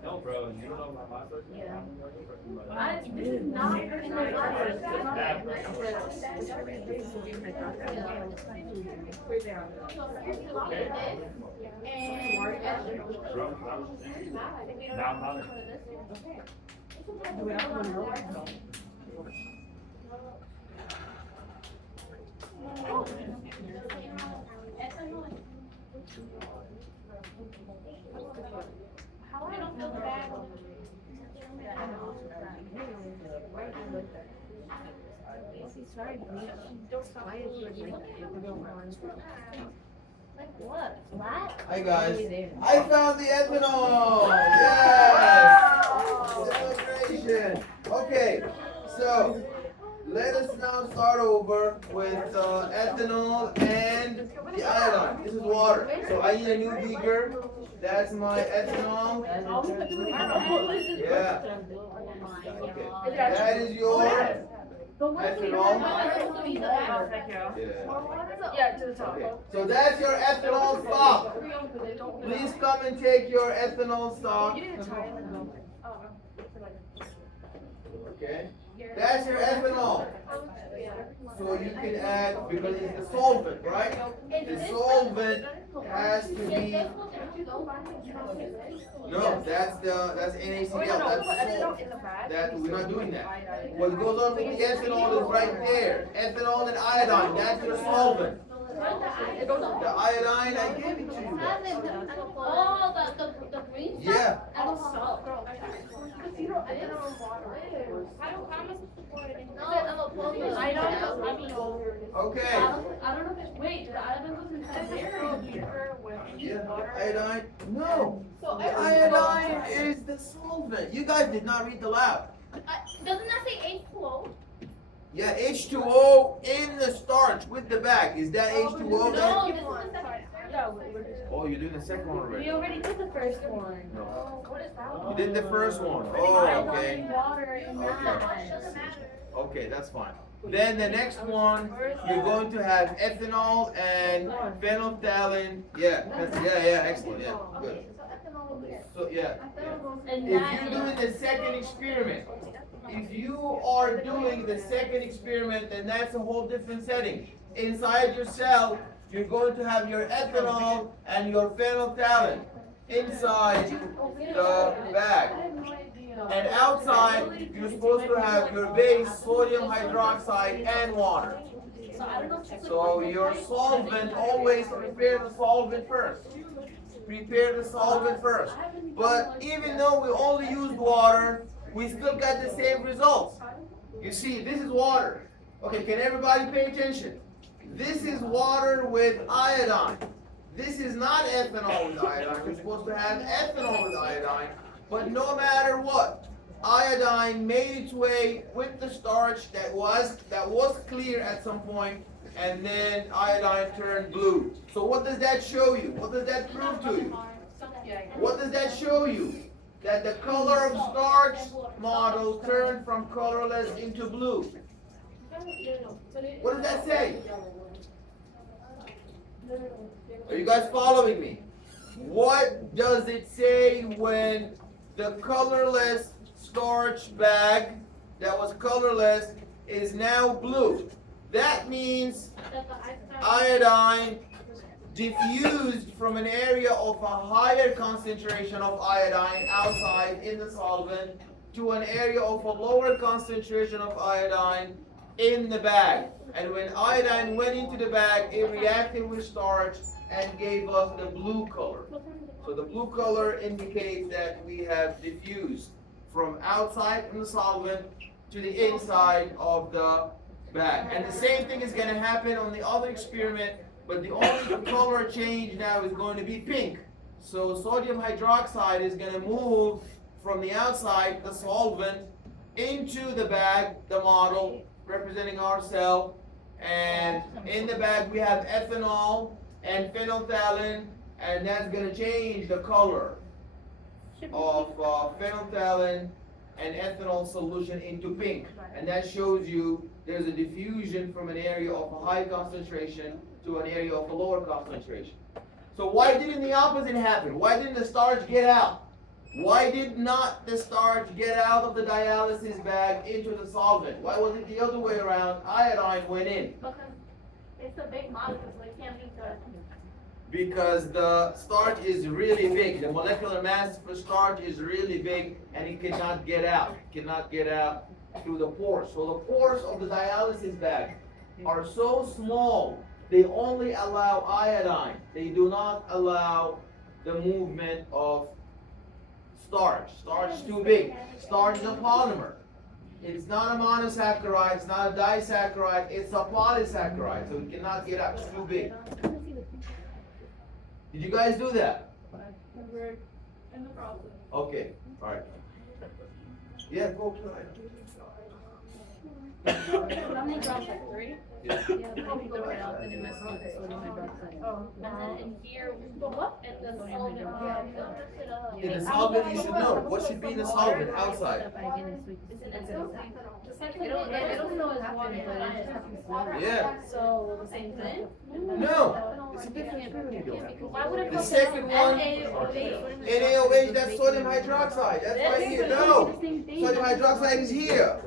No, bro, you don't know about my first name? This is not in the water. Sorry, Like what? Flat? Hi guys. I found the ethanol. Yes. Celebration. Okay. So let us now start over with ethanol and the iodine. This is water. So I need a new beaker. That's my ethanol. Yeah. Okay. That is your ethanol. Yeah, to the top. Okay. So that's your ethanol stock. Please come and take your ethanol stock. Okay. That's your ethanol. So you can add, because it's the solvent, right? The solvent has to be, no, that's NaCl, that's salt. That we're not doing that. What goes on with the ethanol is right there. Ethanol and iodine, that's your solvent. The iodine, I gave it to you. Oh, the green stuff? Yeah. And the salt. How am I supposed to pour it in? I don't Okay. I don't know if it's, wait, the iodine goes inside there. Yeah, iodine. No. The iodine is the solvent. You guys did not read the lab. Doesn't that say H2O? Yeah, H2O in the starch with the bag. Is that H2O? No, Then? this is the second. Oh, you're doing the second one already. We already did the first one. No. What is that? You did the first one. Oh, okay. Water and Okay. Doesn't matter. Okay, that's fine. Then the next one, you're going to have ethanol and phenolphthalein. Yeah, excellent. Yeah, good. So yeah. And If you're doing the second experiment, if you are doing the second experiment, then that's a whole different setting. Inside your cell, you're going to have your ethanol and your phenolphthalein inside the bag. And outside, you're supposed to have your base, sodium hydroxide, and water. So your solvent, always prepare the solvent first. Prepare the solvent first. But even though we only used water, we still got the same results. You see, this is water. Okay, can everybody pay attention? This is water with iodine. This is not ethanol with iodine. You're supposed to have ethanol with iodine. But no matter what, iodine made its way with the starch that was clear at some point, and then iodine turned blue. So what does that show you? What does that prove to you? What does that show you? That the color of starch model turned from colorless into blue. What does that say? Are you guys following me? What does it say when the colorless starch bag that was colorless is now blue? That means iodine diffused from an area of a higher concentration of iodine outside in the solvent to an area of a lower concentration of iodine in the bag. And when iodine went into the bag, it reacted with starch and gave us the blue color. So the blue color indicates that we have diffused from outside in the solvent to the inside of the bag. And the same thing is going to happen on the other experiment, but the only color change now is going to be pink. So sodium hydroxide is going to move from the outside, the solvent, into the bag, the model, representing our cell. And in the bag we have ethanol and phenolphthalein, and that's going to change the color of phenolphthalein and ethanol solution into pink. And that shows you there's a diffusion from an area of a high concentration to an area of a lower concentration. So why didn't the opposite happen? Why didn't the starch get out? Why did not the starch get out of the dialysis bag into the solvent? Why was it the other way around? Iodine went in. Because it's a big molecule, so it can't be good. Because the starch is really big. The molecular mass for starch is really big, and it cannot get out. It cannot get out through the pores. So the pores of the dialysis bag are so small, they only allow iodine. They do not allow the movement of starch. Starch is too big. Starch is a polymer. It's not a monosaccharide, it's not a disaccharide, it's a polysaccharide, so it cannot get up, it's too big. Did you guys do that? We're in the process. Okay, alright. Yeah, go. How many drops? Like 3? Yeah. Yeah, then you throw it out and it messes with the sodium hydroxide. Oh. And then in here, what? And the solvent. In the solvent, you should know. What should be in the solvent outside? It'll know it's water, but it just happens to water. Yeah. So the same thing? No, it's a different chemical. Why would it The come second one, NaOH? NaOH, that's sodium hydroxide. That's right here. No, sodium hydroxide is here.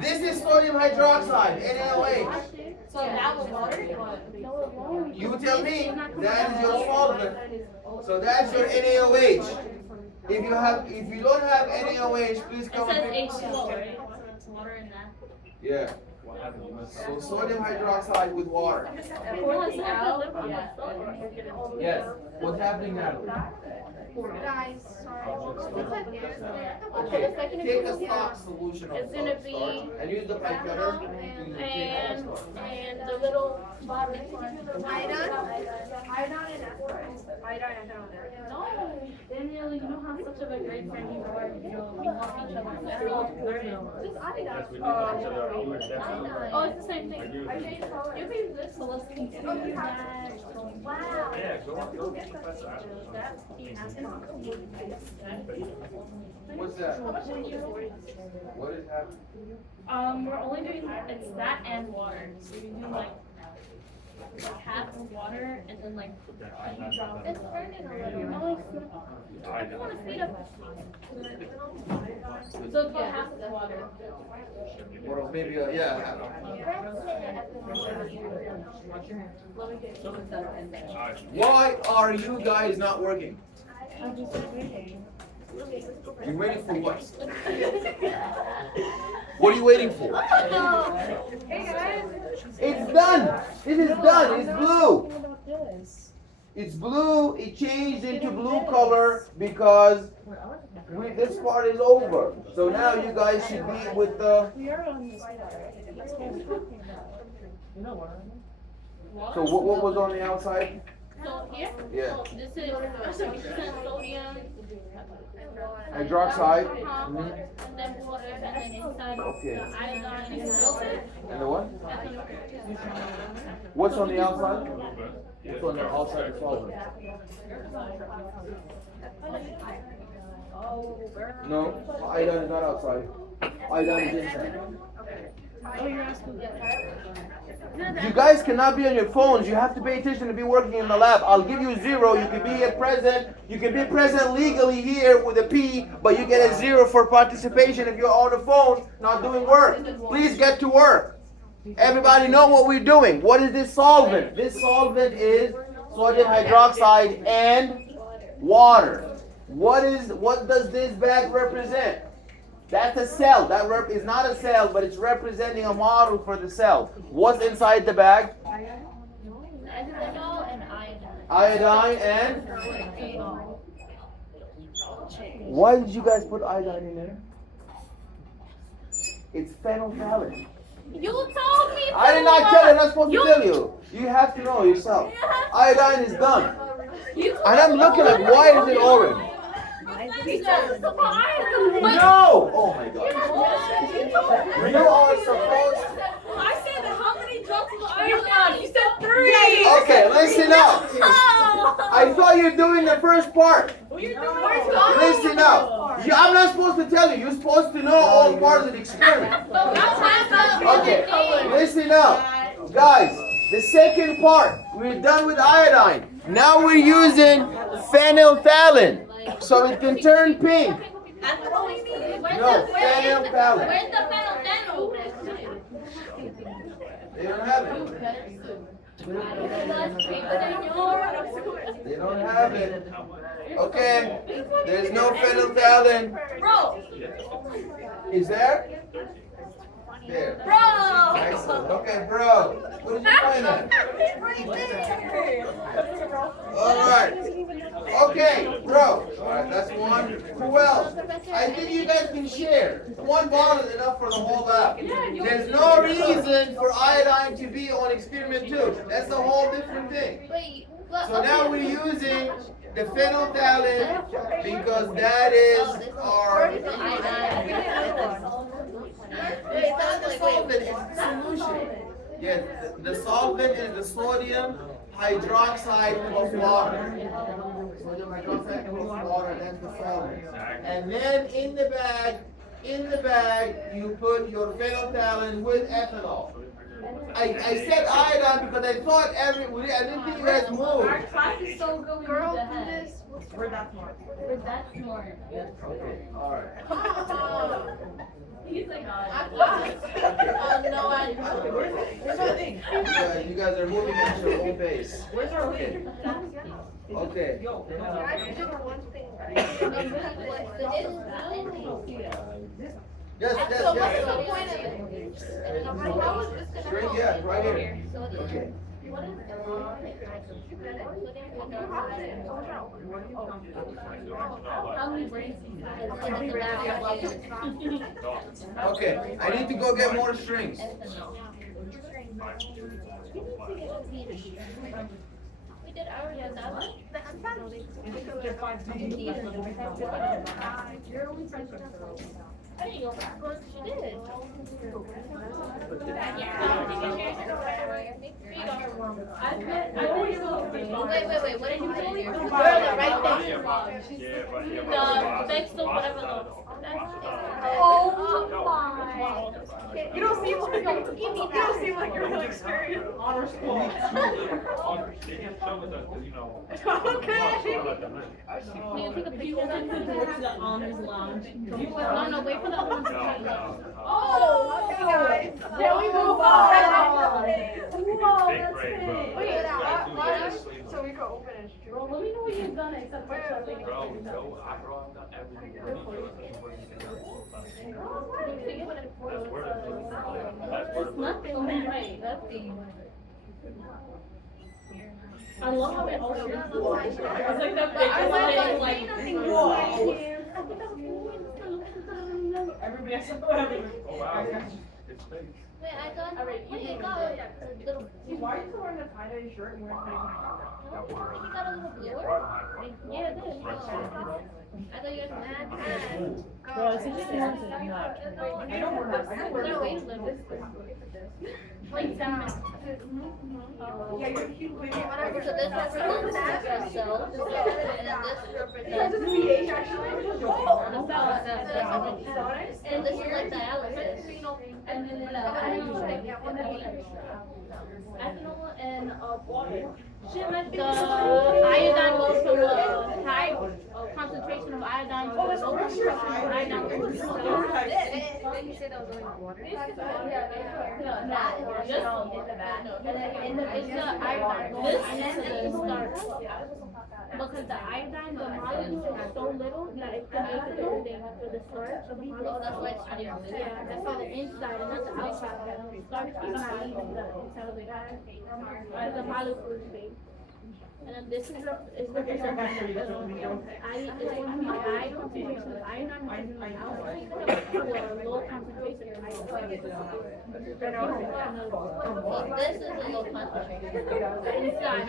This is sodium hydroxide, NaOH. So that was water? You tell me. That is your solvent. So that's your NaOH. If you don't have NaOH, please It come says and pick. H2O, right? It's water in that. Yeah. So sodium hydroxide with water. Pour this out. Yeah. Yes. What's happening now? Guys, sorry. Okay. Take a stock solution of It's gonna be starch and use the pipette to and the little bottle. Iodine and aspartame. Iodine and aspartame. No, Daniel, you know how such of a great friend you are. You know, we help each other. That's all I'm learning. Just iodine. Oh, it's the same thing. You can use this, so let's continue that. Wow. Yeah, go get Professor Asher. What's that? What is happening? We're only doing it's that and water. So we do like half of water and then like it's burning a little. No, it's not. I want to speed up. So about half of the water. Or maybe yeah. Why are you guys not working? You're waiting for what? What are you waiting for? Hey guys. It's done. It is done. It's blue. It's blue. It changed into blue color because this part is over. So now you guys should be with the. So what was on the outside? So here, Yeah. so this is 70% sodium, Hydroxide. and then water, and then inside Okay. the iodine is filtered. And the what? What's on the outside? What's on the outside of solvent? No, iodine is not outside. Iodine is inside. You guys cannot be on your phones. You have to pay attention to be working in the lab. I'll give you 0. You can be at present. You can be present legally here with a P, but you get a 0 for participation if you're on the phone not doing work. Please get to work. Everybody know what we're doing. What is this solvent? This solvent is sodium hydroxide and water. What does this bag represent? That's a cell. That is not a cell, but it's representing a model for the cell. What's inside the bag? Ethanol and iodine. Iodine and? Why did you guys put iodine in there? It's phenolphthalein. You told me. I did not tell you. I'm not supposed to tell you. You have to know yourself. Iodine is done. And I'm looking at why is it orange? No! Oh my God. You are supposed to. I said how many drops of iodine? You said 3. Okay, listen up. I thought you were doing the first part. Listen up. I'm not supposed to tell you. You're supposed to know all parts of the experiment. Okay, listen up. Guys, the second part, we're done with iodine. Now we're using phenolphthalein. So it can turn pink. No, phenolphthalein. Where's the phenol? They don't have it. They don't have it. Okay. There's no phenolphthalein. Bro, Is there? There. bro. Excellent. Okay, bro. What did you find at? All right. Okay, bro. All right, that's one. Who else? I think you guys can share. One bottle is enough for the whole lab. There's no reason for iodine to be on experiment 2. That's a whole different thing. Wait, So now we're using the phenolphthalein because that is our. It's not the solvent, it's the solution. Yes, the solvent is the sodium hydroxide plus water. Sodium hydroxide plus water, that's the solvent. And then in the bag, you put your phenolphthalein with ethanol. I said iodine because I thought I didn't think you guys moved. Our class is so good. Girl, do this. We're that smart. We're that smart. Okay, alright. He's like, Oh no, I You guys are moving at your own pace. where's our Okay. Okay. Yes, yes, So what's yes. the point of it? String, yeah, right here. Okay. How many brains do you have? Okay, I need to go get more strings. We did ours without I didn't go back. She did. Wait, what did you put in here? Girl, the right thing. The vegetable, whatever the. Oh my. You don't seem like you're really experienced. Honor school. Okay. Can you take a picture of that? Go to the honors lounge. No, wait for the other one to come. Oh, okay, guys. Then we move on. Whoa, that's big. Wait, So we can open it. Bro, let me know what you've done except for something. it's nothing. Right, nothing. I love how it all shares the line. It's like that big I like whoa. everybody has to Oh, wow. It's fake. Wait, I got. Alright, Wait, you I got a little. Why are you wearing a tie-dye shirt and you're wearing You got a little blower? Yeah, it is. I thought you guys had. Bro, it's just not to not. I don't wear that. I don't wear No, that. wait a little. Like that. Yeah, you're cute. Wait, So this represents the cells, and then this represents Does pH actually? the cells. And this is like dialysis. And then ethanol and water. Shit, like the iodine goes from a high concentration of iodine to a low concentration of iodine. Did you say that was only water? Just in the back. And then it's the iodine going into the starch. Because the iodine, the molecule is so little that it can make everything for the starch of the molecule. That's why it's yeah, that's why the inside and not the outside. The starch is not leaving the inside of the guy. The molecule is big. And then this is representing it's going from a high concentration of iodine, which is in the outside, to a low concentration of iodine. So this is a low concentration. Inside,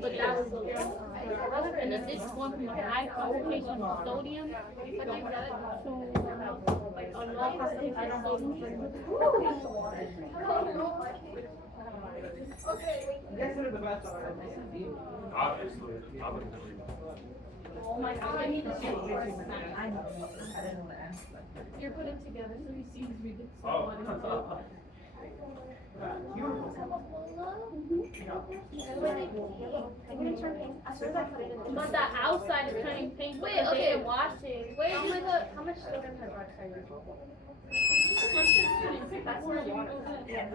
but that was low. And then this is going from a high concentration of sodium to a low concentration of sodium. Obviously. Oh my god, I need to change. I know. I didn't know that. You're putting together so he sees me. Oh. But the outside is turning pink. Wait, okay, wash it. Wait, how much sodium hydroxide is That's where water. Yeah.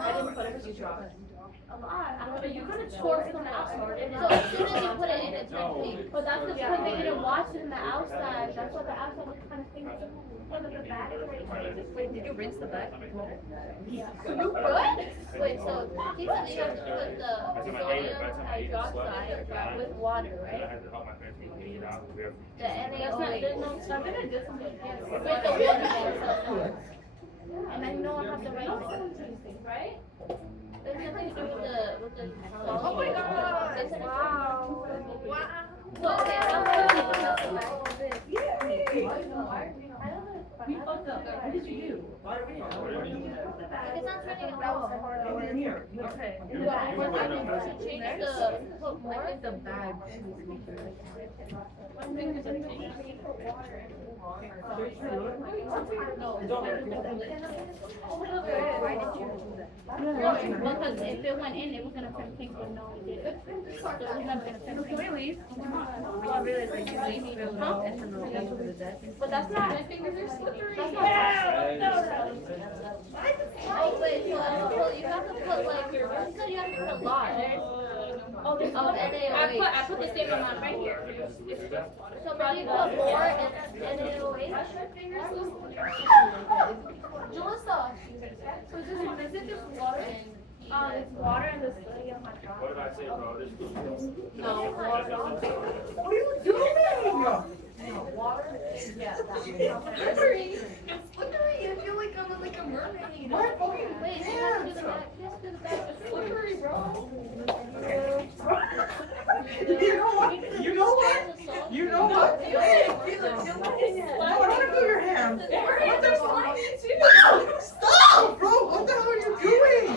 I didn't put it, you dropped it. a lot. But you could have poured some outside. So as soon as you put it in, it's like pink. But that's because they didn't wash it in the outside. That's why the outside looks kind of pink. Wait, did you rinse the bag? What? Wait, so he said you have to put the sodium hydroxide with water, right? The NaOH. There's no stuff in it, just With the water. And I know I have the right thing, right? There's nothing to do with the Oh my god! Isn't it? Wow! Well, okay, I'm gonna We fucked up. What did you do? It's not turning it off. In here. Okay. What happened was he changed the, put more. The bag. Why did you do that? Because if it went in, it was gonna turn pink, but no, it didn't. So it was never gonna turn Can pink. we leave? We can really like leave and then we'll leave to the desk. But that's not, my fingers are slippery. Yeah, Oh, wait, so you have to put like, you said you have to put a lot. Oh, there's Of NaOH. I put the same amount right here. So probably put more and NaOH. Julissa. So is it just water? It's water and the sodium hydroxide. What did I say, bro? This is No, water. What are you doing? Slippery! It's slippery! I feel like I'm like a mermaid. What? Wait, you have to do the back. You have to do the back. It's slippery, bro. You know what? You know what? You know what? No, I don't want to feel your hand. What the Stop, bro! What the hell are you doing?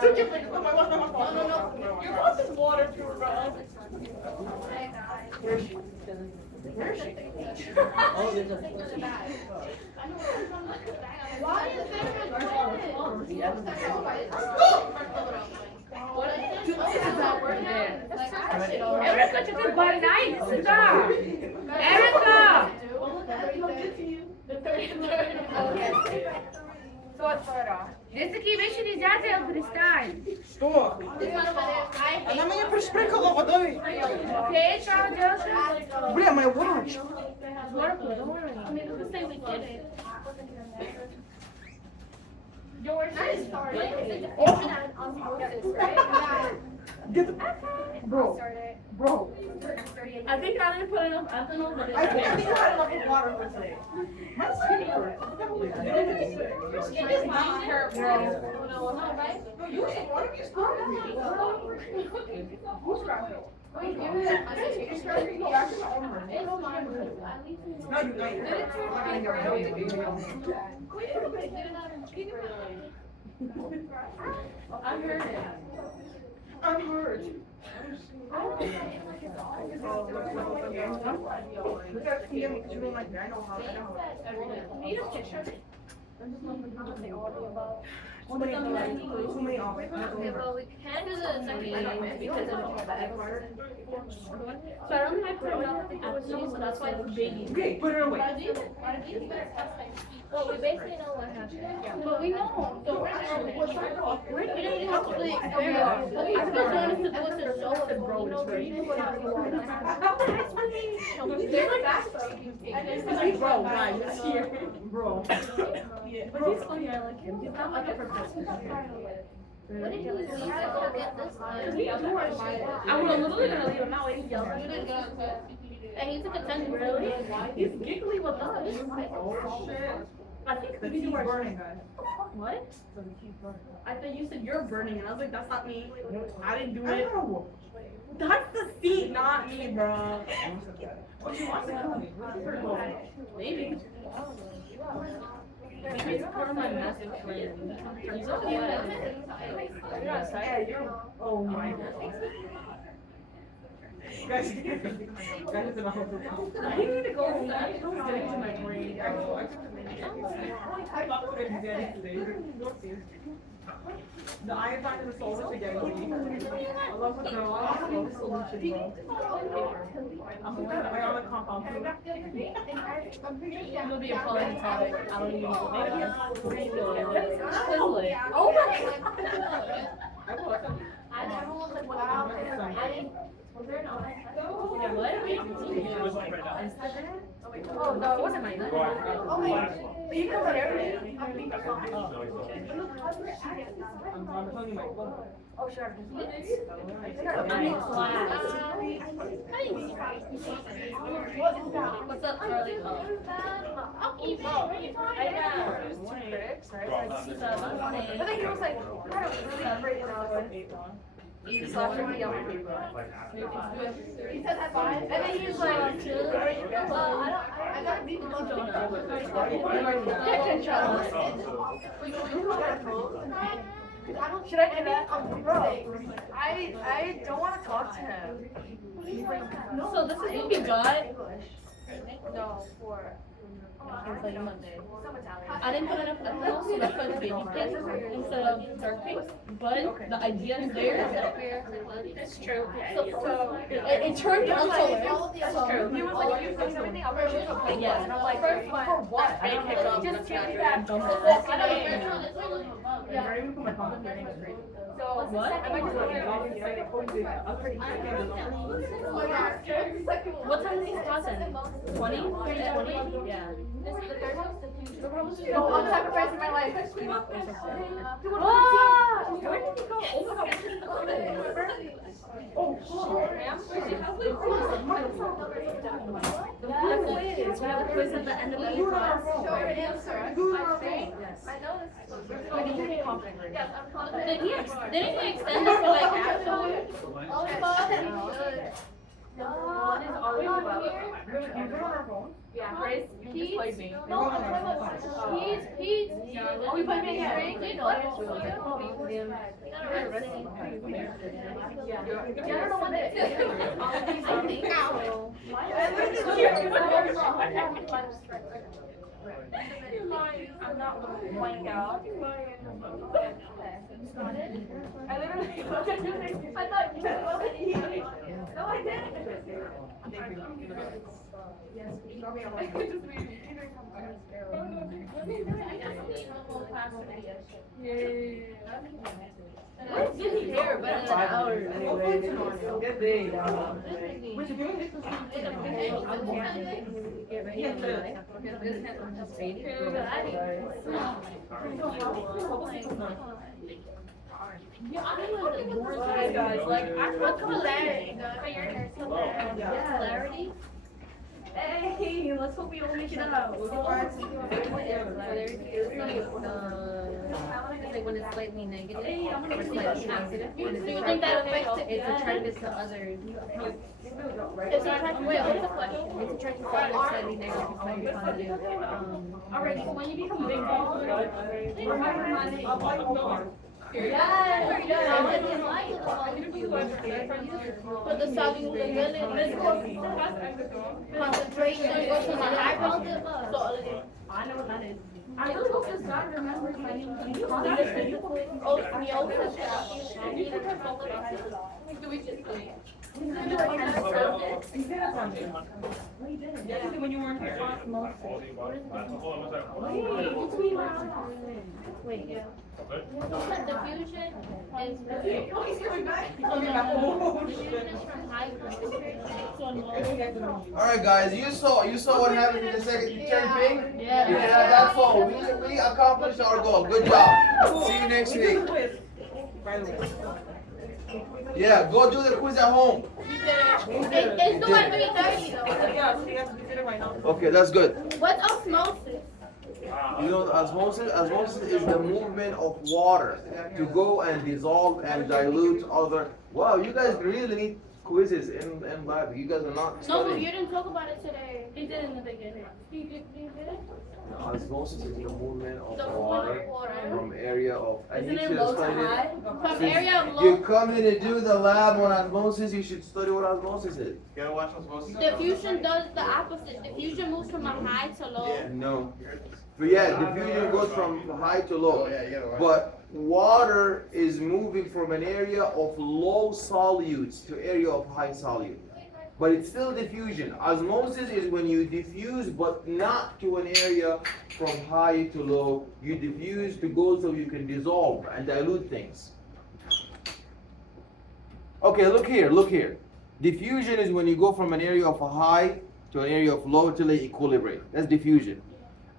Take your finger. No, no. Your mouth is waterproof, bro. Where is she? Where is she? Oh, there's a Why is there Erica, you did body nice. Stop. Erica. Десь такі вещи нельзя делать, перестань. Что? Она меня пришприкала водой. Okay, try to do Бля, my watch. I mean, let's say we get it. Yours is diffusion and osmosis, right? Get the... Bro. Bro. I think I didn't put enough ethanol, but I think you had enough water for today. My skin hurts. Your skin is not hurt, bro. No, right? No, you ate one of you started me. Who's scratching? Wait, you have my sister. No, actually, my own one. It's mine. At least you No, you got Did it turn pink or I heard it. I'm hurt. Look at me because you don't like me. I know how. Need a picture? Too many offers. Okay, well, we can do the second one because of the bag. So I don't have to know ethanol, so that's why it's biggie. Okay, put it away. Well, we basically know what happened. But we know. So we're We don't even have to really experiment. I just wanted to do it to show us, you know, we knew what happened. There's a back story. Bro, guys, it's here. Bro. But he's funny, I like him. He's not like a professional. What did you do? You guys go get this one. I was literally gonna leave him out. He's yelling. You didn't get on set. And he took attention. Really? He's giggly with us. Oh, shit. I think The we tea's were. burning, guys. What? I thought you said you're burning, and I was like, that's not me. I didn't do I it. know. That's the seat, not me, bro. Oh, she wants to kill me. Maybe. Maybe it's part of my massive friend. Oh my god. Guys, guys, it's about to I need to go home. I don't get into my brain. The iodine and the salt are together. I love what they're all solution, bro. I'm looking at my other compound too. It'll be a fun topic. I don't even know. Oh my god. I will. I never was like, wow. I didn't. Was there an online test? What? Oh, no, it wasn't mine. Go on. You compare it. Oh, sure. What's up, Charlie? I'll keep it. I know. It was 2 critics, right? Like, but then he was like, I don't really remember, you know, like, he slapped me on my paper. He said high five, and then he's like, I gotta beat the mojo now. Should I do that? Bro, I don't want to talk to him. So this is what you got? No, for. It's like Monday. I didn't put enough ethanol, so that's why it's baby pink instead of dark pink. But the idea is there. That's true. It turned color. That's true. He was like, you fixed everything, I'll bring you to a plate. Yeah. And I'm like, for what? I don't know. Just give me that. So, What? I might just go to What time is this class in? 20? 20? Yeah. No, I'm sacrificing my life. Where did you go? Oh my We have a quiz at the end of every class. Did he extend it for like afterwards? One is always about. Yeah, Grace, you just played me. No, I'm talking about Pete. Oh, we played me again. You know, I don't know what it is. I'm not blank out. I literally looked at you. I thought you said, no, I didn't. Where's Disney here? Better than an hour. Guys, like, what's clarity? Hey, let's hope we all make it out. Like when it's slightly negative, or slightly positive. Do you think that affects it? It's attracted to others. It's attracted. Wait, what's the question? It's attracted to others slightly negative, slightly positive. Alright, so when you become big ball, But the sodium concentration goes from the high positive. I know what that is. I really hope this guy remembers my name. Osmosis. Do we just play? When you weren't here. Wait. Diffusion is. Oh, he's coming back. Diffusion is from high concentration. All right, guys, you saw what happened in the second third thing. Yeah. That's all. We accomplished our goal. Good job. See you next week. Yeah, go do the quiz at home. It's due at 3:30 though. Okay, that's good. What's osmosis? You know, osmosis is the movement of water to go and dissolve and dilute other. Wow, you guys really need quizzes in lab. You guys are not No, studying. you didn't talk about it today. He did in the beginning. You did it? Osmosis is the movement of The water water. from area of. And Isn't you it should low to study high? From area of You low. come in and do the lab on osmosis. You should study what osmosis is. You gotta watch osmosis. Diffusion does the opposite. Diffusion moves from a high to low. No. But yeah, diffusion goes from high to low. Oh, yeah, you gotta watch. But water is moving from an area of low solutes to area of high solute. But it's still diffusion. Osmosis is when you diffuse but not to an area from high to low. You diffuse to go so you can dissolve and dilute things. Okay, look here. Diffusion is when you go from an area of a high to an area of low till they equilibrate. That's diffusion.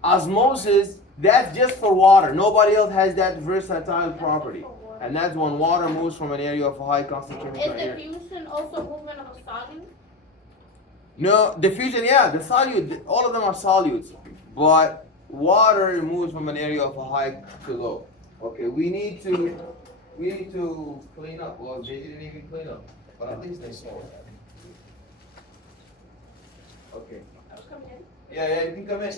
Osmosis, that's just for water. Nobody else has that versatile property. And that's when water moves from an area of a high concentration to an Is area. diffusion also movement of a solute? No, diffusion, yeah, the solute, all of them are solutes. But water moves from an area of a high to low. Okay, we need to clean up. Well, they didn't even clean up, but at least they saw it. Okay. Yeah, you can come in.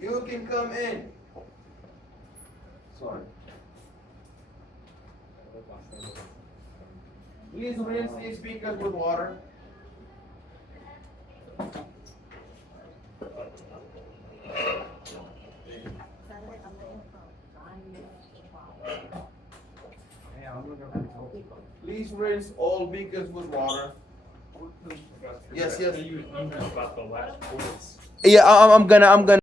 You can come in. Sorry. Please rinse these speakers with water. Please rinse all beakers with water. Yes. You know about the last words. Yeah, I'm gonna